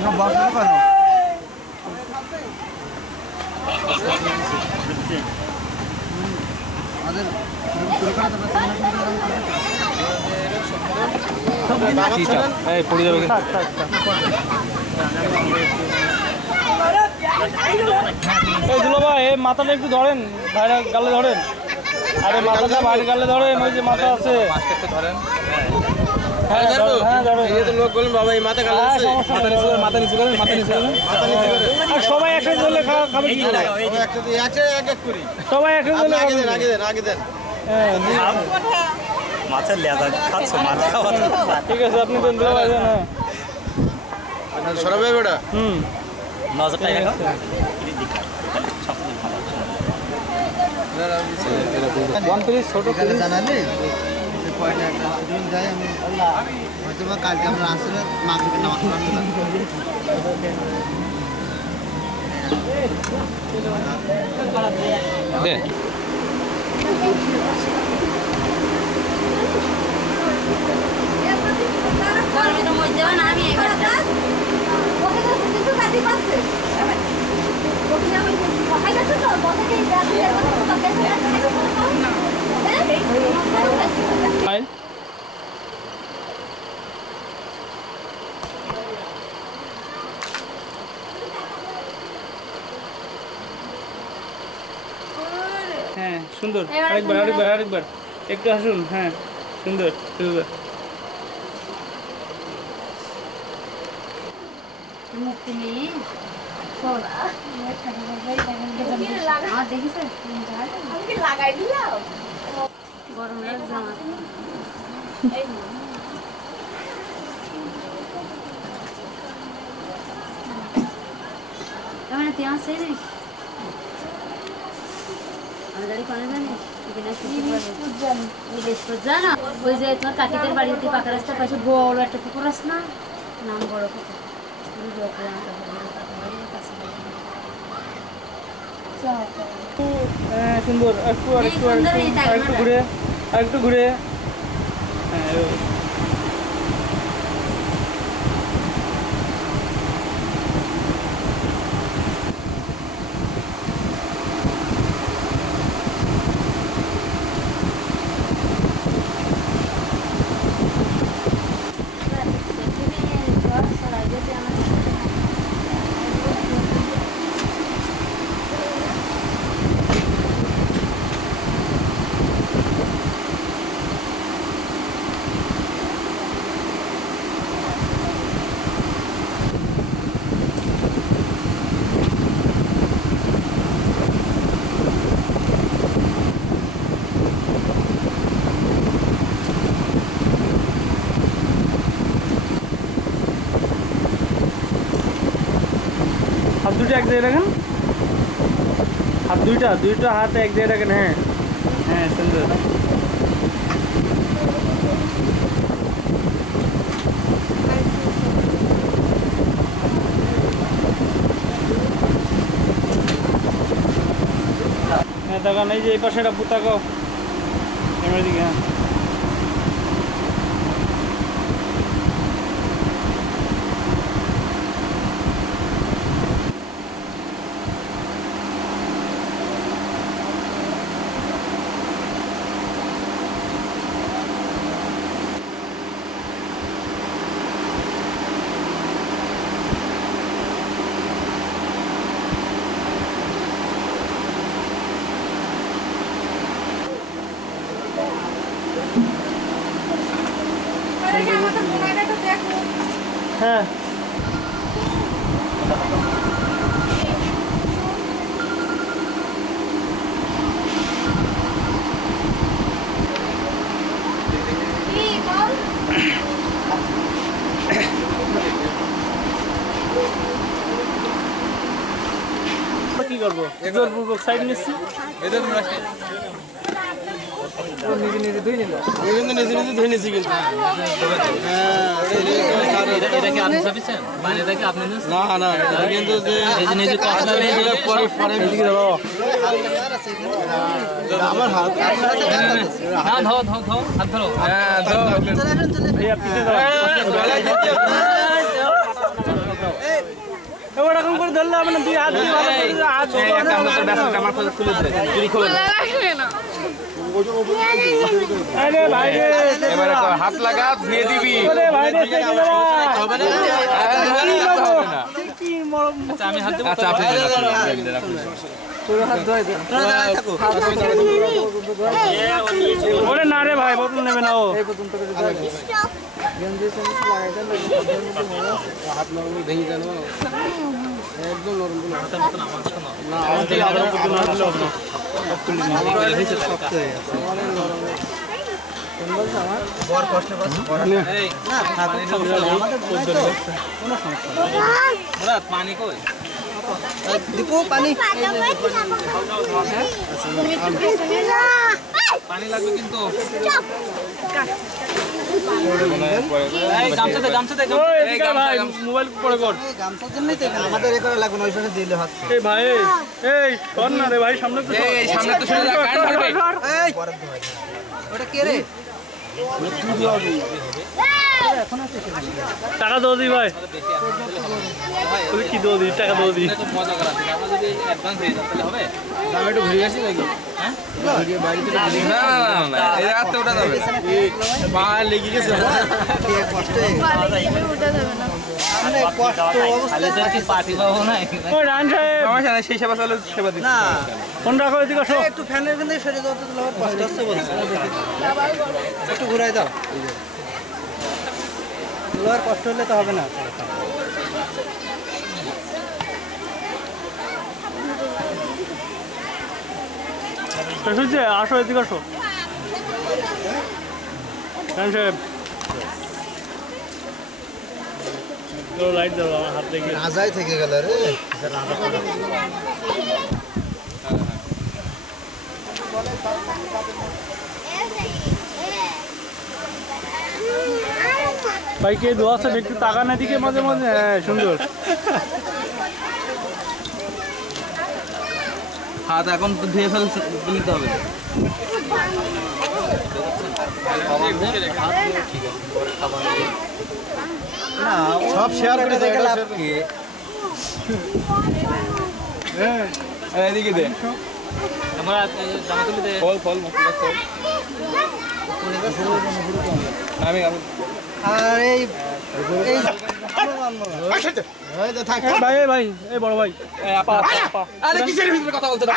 না বসতে পারো আমাদের শুরু করা তো এই পড়ে যাবে এই দুলো ভাই এই মাথাটা একটু ধরেন ভাইরা গালে ধরেন আরে মাথাটা ভাই গালে ধরেন ওই যে মাথা আছে মাছটা একটু ধরেন হ্যাঁ ধরেন এই তো লোক বলেন বাবা এই মাথা গালে আছে মাথা নিচু করেন আর সবাই একসাথে ধরলে খাবে কি একসাথে আছে এক এক করি সবাই একসাথে ধরলে আগে দেন আগে দেন আগে দেন মাছের লেজা খাচ্ছ মাছ খাওয়া ঠিক আছে আপনি দেন দুলো ভাই দেন হ্যাঁ সরাবে বেটা হুম 9,000 টাকা ছোট জানালে সে পয়লা একটা শিডিউল যায় আমি হয়তো বা কালকে আমরা আসলে মাগরিবের নামাজ পড়লাম দে গরমের মধ্যে না আমি এবার ওকে তো কিছু কাটি পাচ্ছে ওকে আমি সবাই গেছে তো বসে ফাইল হ্যাঁ সুন্দর আরেকবার একটু আসুন হ্যাঁ সুন্দর সুন্দর মুক্তি নেই দেখিস লাগাই দিলাম গরম জামা মানে তুই আমার সেই জিনিস আমি গাড়ি কোনে জানিস জানো ওই যে তোমার কাকিদের বাড়িতে পাকা রাস্তা পাশে বড় একটা পুকুর আছে না নাম বড় পুকুর হ্যাঁ সুন্দর একটু ঘুরে হ্যাঁ हाथ दुटा एक जगह रखें हाथ दुटा हाथ एक जगह रखें हैं हैं सुंदर देखा नहीं जो पास पुता को दिखे हाँ हाँ কি করবো জোরপূর্বক সাইড নিচ্ছি নিজে নিজে ধুয়ে নিল নিজে নিজে ধুয়ে নিচ্ছি কিন্তু এটা কি আপনি সাবিছেন মানে এটা কি আপনি না না কিন্তু যে নিজে নিজে পরে পরে এদিকে দাও আমার হাত না ধরো ধরো ধরো হাত ধরো হ্যাঁ ধরো এই পিছে দাও ওরকম করে ধরলে হবে না, দুই হাত দিয়ে ভালো করে হাত আরে ভাই রে, এবারে তো হাত লাগা দিয়ে দিবি। আরে ভাই রে, হবে না কি মরম। আচ্ছা আমি হাত দেব। আচ্ছা আপনি পুরো হাত ধরে দে। ওরে না রে ভাই, বোতল নেবে না ও। এই পর্যন্ত করে দাও। গেঞ্জি সেন্স লাগাই দেন, হাত নরম ভেঙে যায় না, একদম নরম না। হাতের মতন আমার কাছে না, না আমাদের আবার পর্যন্ত হাত লব না, সব তুলি না, হয়েছে শক্ত হয়ে গেছে, অনেক নরম। কোন বলছ আমার বড় কষ্ট করছে, এই না ঠাকুর সমস্যা আমাদের কোনো সমস্যা। মুরাদ পানি কই? দীপু পানি পানি লাগবে কিন্তু। এই গামছা দে, গামছা দে, এই ভাই মোবাইল পড়ে কর। গামছার জন্যই তো এখানে আমাদের এ করে লাগবে না, ওই পাশে দিলে হচ্ছে। এই ভাই এই কর না রে ভাই, সামনে তো এই সামনে তো সরে যা, কান ধরবে। এই পরে ধরে ওটা কে রে? টাকা দাও দি ভাই, তুই কি দাও দি, টাকা দাও দি। মজা করা আছে, আমরা যদি অ্যাডভান্স হয়ে যায় তাহলে হবে। দাম একটু ঘুরে আসি নাকি? হ্যাঁ ঘুরে বাড়িতে না না এই রাতে ওটা যাবে, পা লেগে গেছে, কি কষ্ট পা লেগে ওটা যাবে না, মানে কষ্ট অবস্থা। আলে কি পার্টি পাবো না? ওই রান সাহেব সমস্যা নাই, সেই সেবা চালু সেবা দিচ্ছি না। ফোন রাখো, এদিকে আসো। একটু ফ্যানের গন্ধে সরে দাও তো, তোমার কষ্ট হচ্ছে বলছে, একটু ঘুরাই দাও। লোয়ার কষ্ট হলে তো হবে না। আসো এদিকে আসো, লাইট দাও, আমার হাত থেকে রাজাই থেকে গেল রে। ভাই কে দোয়া আছে একটু টাকা না দিকে মাঝে মাঝে। হ্যাঁ সুন্দর হাত, এখন তো ধুয়ে ফেলতে হবে। না সব শেয়ার করে দেখে লাভ কি? এদিকে দে, আমরা জামা তুলে দে, ফল ফল মশলা ফল। আমি আর এই ভাই ভাই এই বড় ভাই, আরে কিসের ভিতরে কথা বলতে দাও?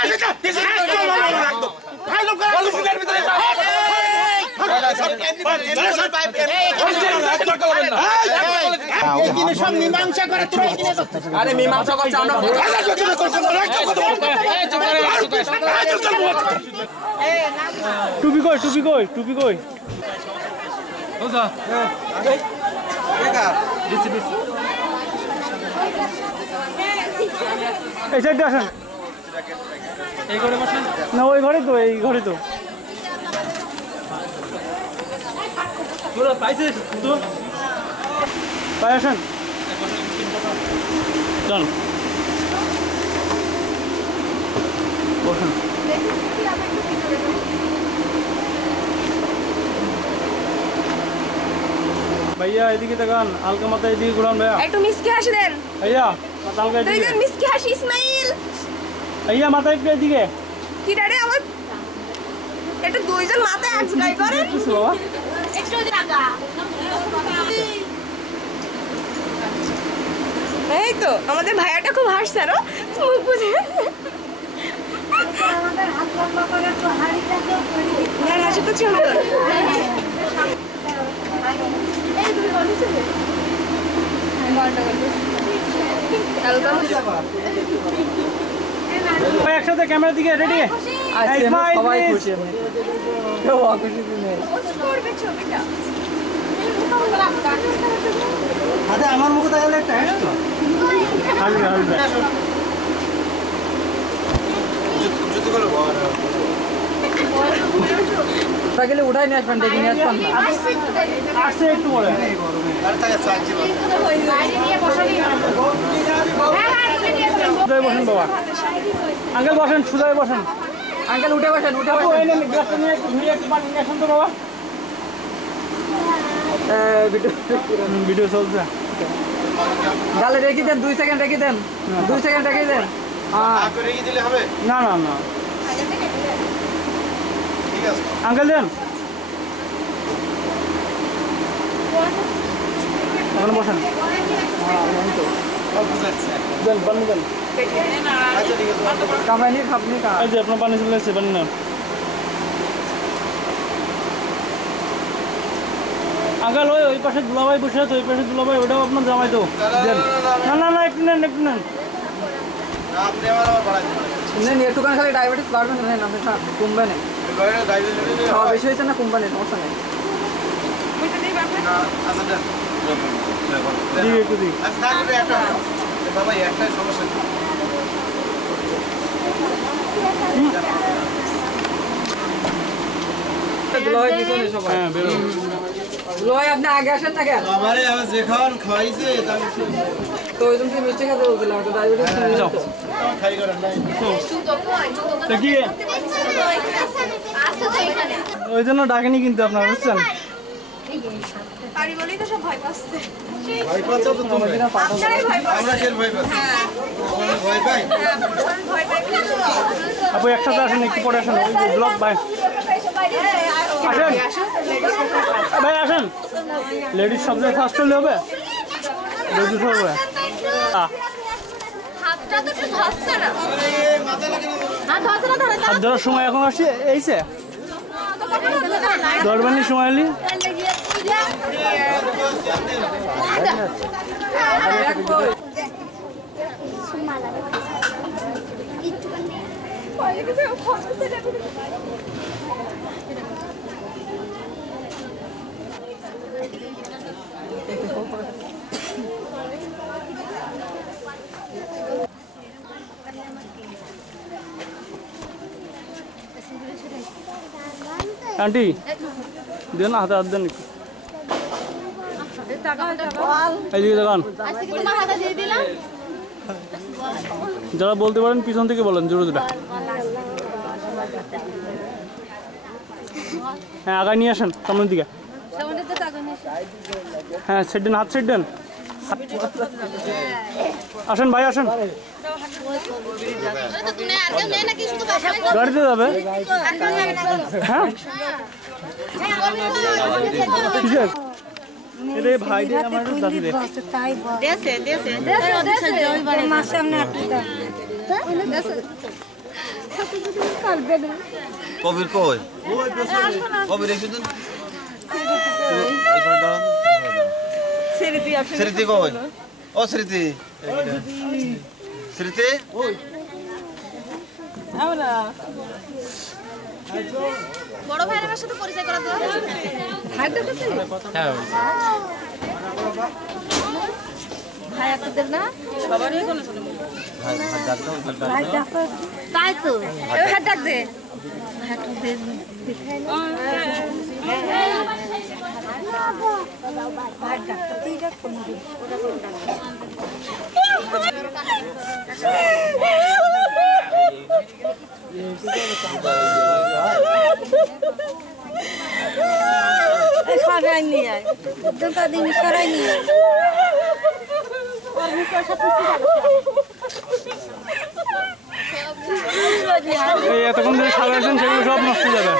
আরে মীমাংসা করছে আমরা। টুপি কই, টুপি কই, টুপি কই? এই সাইডে আসেন, এই ঘরে বসেন না, ওই ঘরে তো, এই ঘরে তো পাইছে তো, পাই আসেন চল বসেন। ভাইয়া এদিকে তাকান, হালকা মাথা এদিকে ঘুরান ভাইয়া, একটু মিসকে হাসি দেন ভাইয়া মাথা হালকা এদিকে, দুইজন মিসকে হাসি। ইসমাইল ভাইয়া মাথা একটু এদিকে। কি ডারে আমার এটা দুইজন মাথা এক জায়গায় করেন কিছু বাবা, একটু জায়গা। এই তো আমাদের ভাইয়াটা খুব হাসছে, না মুখ বুঝে আমাদের হাত লম্বা করে একটু হাড়িটাকে না হাসি তো ছিল। একসাথে ক্যামেরার দিকে রেডি। সবাই খুশি, আমার মুখে তাহলে একটা হাসবে হাসবে। গেলে উঠাই নিয়ে আসবেন, ডেকে নিয়ে আসবেন না, আসছে একটু পরে। বসেন বাবা, আঙ্কেল বসেন, সুজায় বসেন, আঙ্কেল উঠে বসেন, উঠে বসেন। গ্লাসটা নিয়ে একটু ধুয়ে একটু পানি নিয়ে আসুন তো বাবা। ভিডিও চলছে। গালে রেখে দেন 2 সেকেন্ড রেখে দেন 2 সেকেন্ড রেখে দেন রেখে দিলে হবে? না না না ঠিক আছে। আঙ্কেল দেন এখন বসেন দেন পানি দেন আচ্ছা ঠিক আছে। কামাইনি খাবনি কা এই যে আপনার পানি চলে এসেছে পানি না আঙ্কেল ওই পাশে দুলাভাই বসে আছে ওই পাশে দুলাভাই ওটাও আপনার জামাই তো দেন না না না একটু নেন একটু নেন আপনি আমার বাড়াই দিন। নেন একটুখানি খালি ডায়াবেটিস বাড়বে না নেন আপনি কমবে না গাড়িটা ডাইরেক্ট খাওয়া বেশি হয়েছে না কোম্পানি সমস্যা নেই আচ্ছা দেন। দিই একটু দিই আচ্ছা তাহলে একটা বাবা একটাই সমস্যা নেই। দুলাভাই দিছেন সবাই হ্যাঁ বেরো দুলাভাই আপনি আগে আসেন না কেন আমারে আমার যে খাওয়ান খাওয়াইছে তাহলে তো ওই জন্য মিষ্টি খেতে বলছিলাম তো ডায়াবেটিস যাও খাই করেন নাই। তো কি ওই জন্য ডাকেনি কিন্তু আপনার বুঝছেন বাড়ি বলেই তো সব ভয় পাচ্ছে ভয় পাচ্ছ তো তুমি? আপনারাই ভয় পাচ্ছেন আমরা কেন ভয় পাচ্ছি? আমরা ভয় পাই? ভয় পাই আপু একসাথে আসেন একটু পরে আসেন ওই যে ব্লক ভাই আসেন ভাই আসেন লেডিস সবচেয়ে ফার্স্ট হলে হবে লেডিস হবে হাতটা তো একটু ধরছে না হাত ধরছে না ধরে হাত ধরার সময় এখন আসছে এইছে ধরবানির সময় হলি আন্টি দেন হাতে হাত দেন একটু এইদিকে দেখান আজকে কি তোমার হাতে দিয়ে দিলাম যারা বলতে পারেন পিছন থেকে বলেন জোরে জোরে হ্যাঁ আগায় নিয়ে আসেন সামনের দিকে সামনে তো টাকা নিয়ে হ্যাঁ সেট দেন হাত সেট দেন আসেন ভাই আসেন তো তুমি আর কেউ নেই নাকি শুধু বাসা গাড়িতে যাবে হ্যাঁ কিসের এটা ভাই দিয়ে আমার দাদি রে তাই দেশে দেশে মার সামনে একটা কবির কই? কবির এসেছেন? স্মৃতি কই? ও স্মৃতি স্মৃতি বড় ভাইয়ের সাথে পরিচয় করা দাও ভাই আপনাদের না সবারই কোনো ছিল তাই তো এবার হাত ডাক দে হাত দে ভাই ডাক্তার তুই ডাক কোন সরাই নিয়ে আয় দুটো দিন সরাই নিয়ে এই এতক্ষণ ধরে সাজাইছেন সেগুলো সব নষ্ট হয়ে যাবে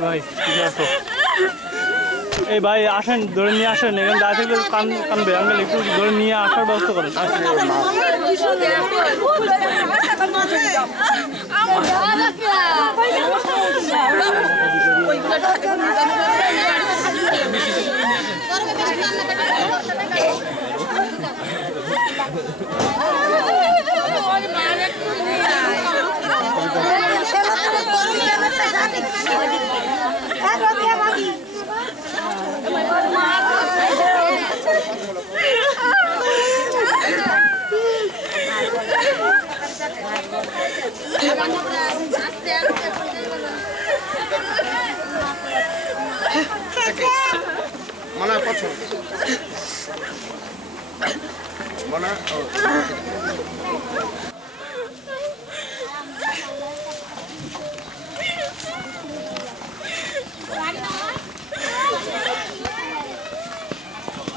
ভাই ঠিক আছে এই ভাই আসেন ধরে নিয়ে আসেন এখানে দাঁড়িয়ে থাকলে কানবে আঙ্কেল একটু ধরে নিয়ে আসার ব্যবস্থা করেন Mana pocong. Mana?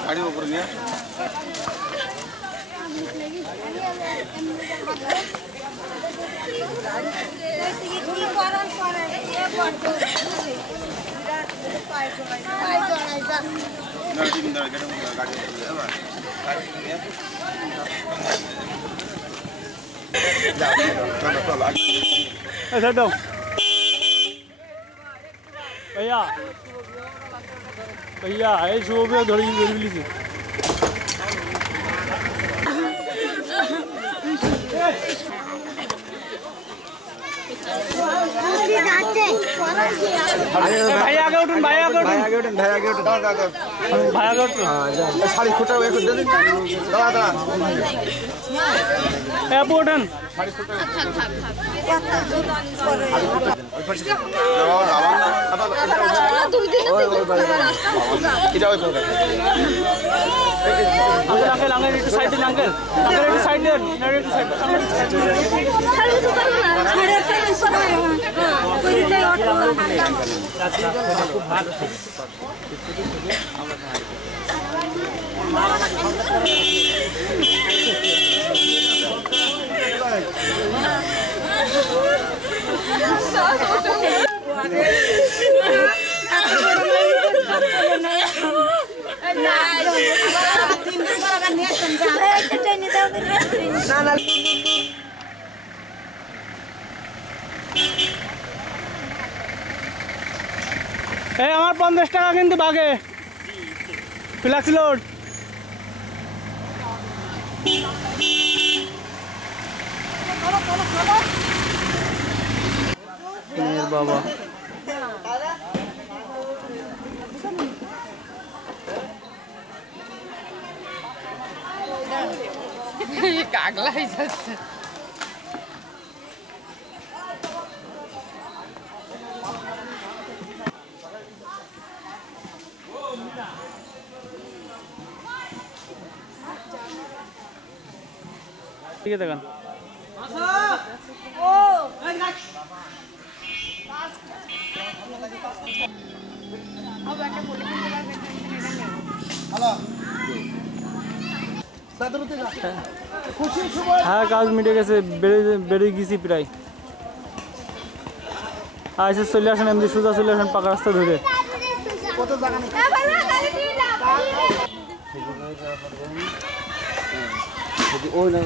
Gaड़ी ऊपर गया. Nanti bentar lagi gaड़ी अच्छा दो भैया भैया ये शो भी धड़ी धड़ी से भाई आगे उठूं भाई आगे उठूं भाई आगे उठो भाई आगे उठूं साड़ी खुटा हुए कुछ दे दादा दादा ए उठन साड़ी खुटा uncle uncle it side uncle uncle it side it আমার 50 টাকা কিন্তু বাগে ফ্ল্যাক্স লোড বাবা কাগলাই যাচ্ছে ঠিক আছে দেখান হ্যাঁ কাজ মিটে গেছে বেড়ে গেছি প্রায় আচ্ছা চলে আসেন এমনি সোজা চলে আসেন পাকা রাস্তা ধরে ওই নাই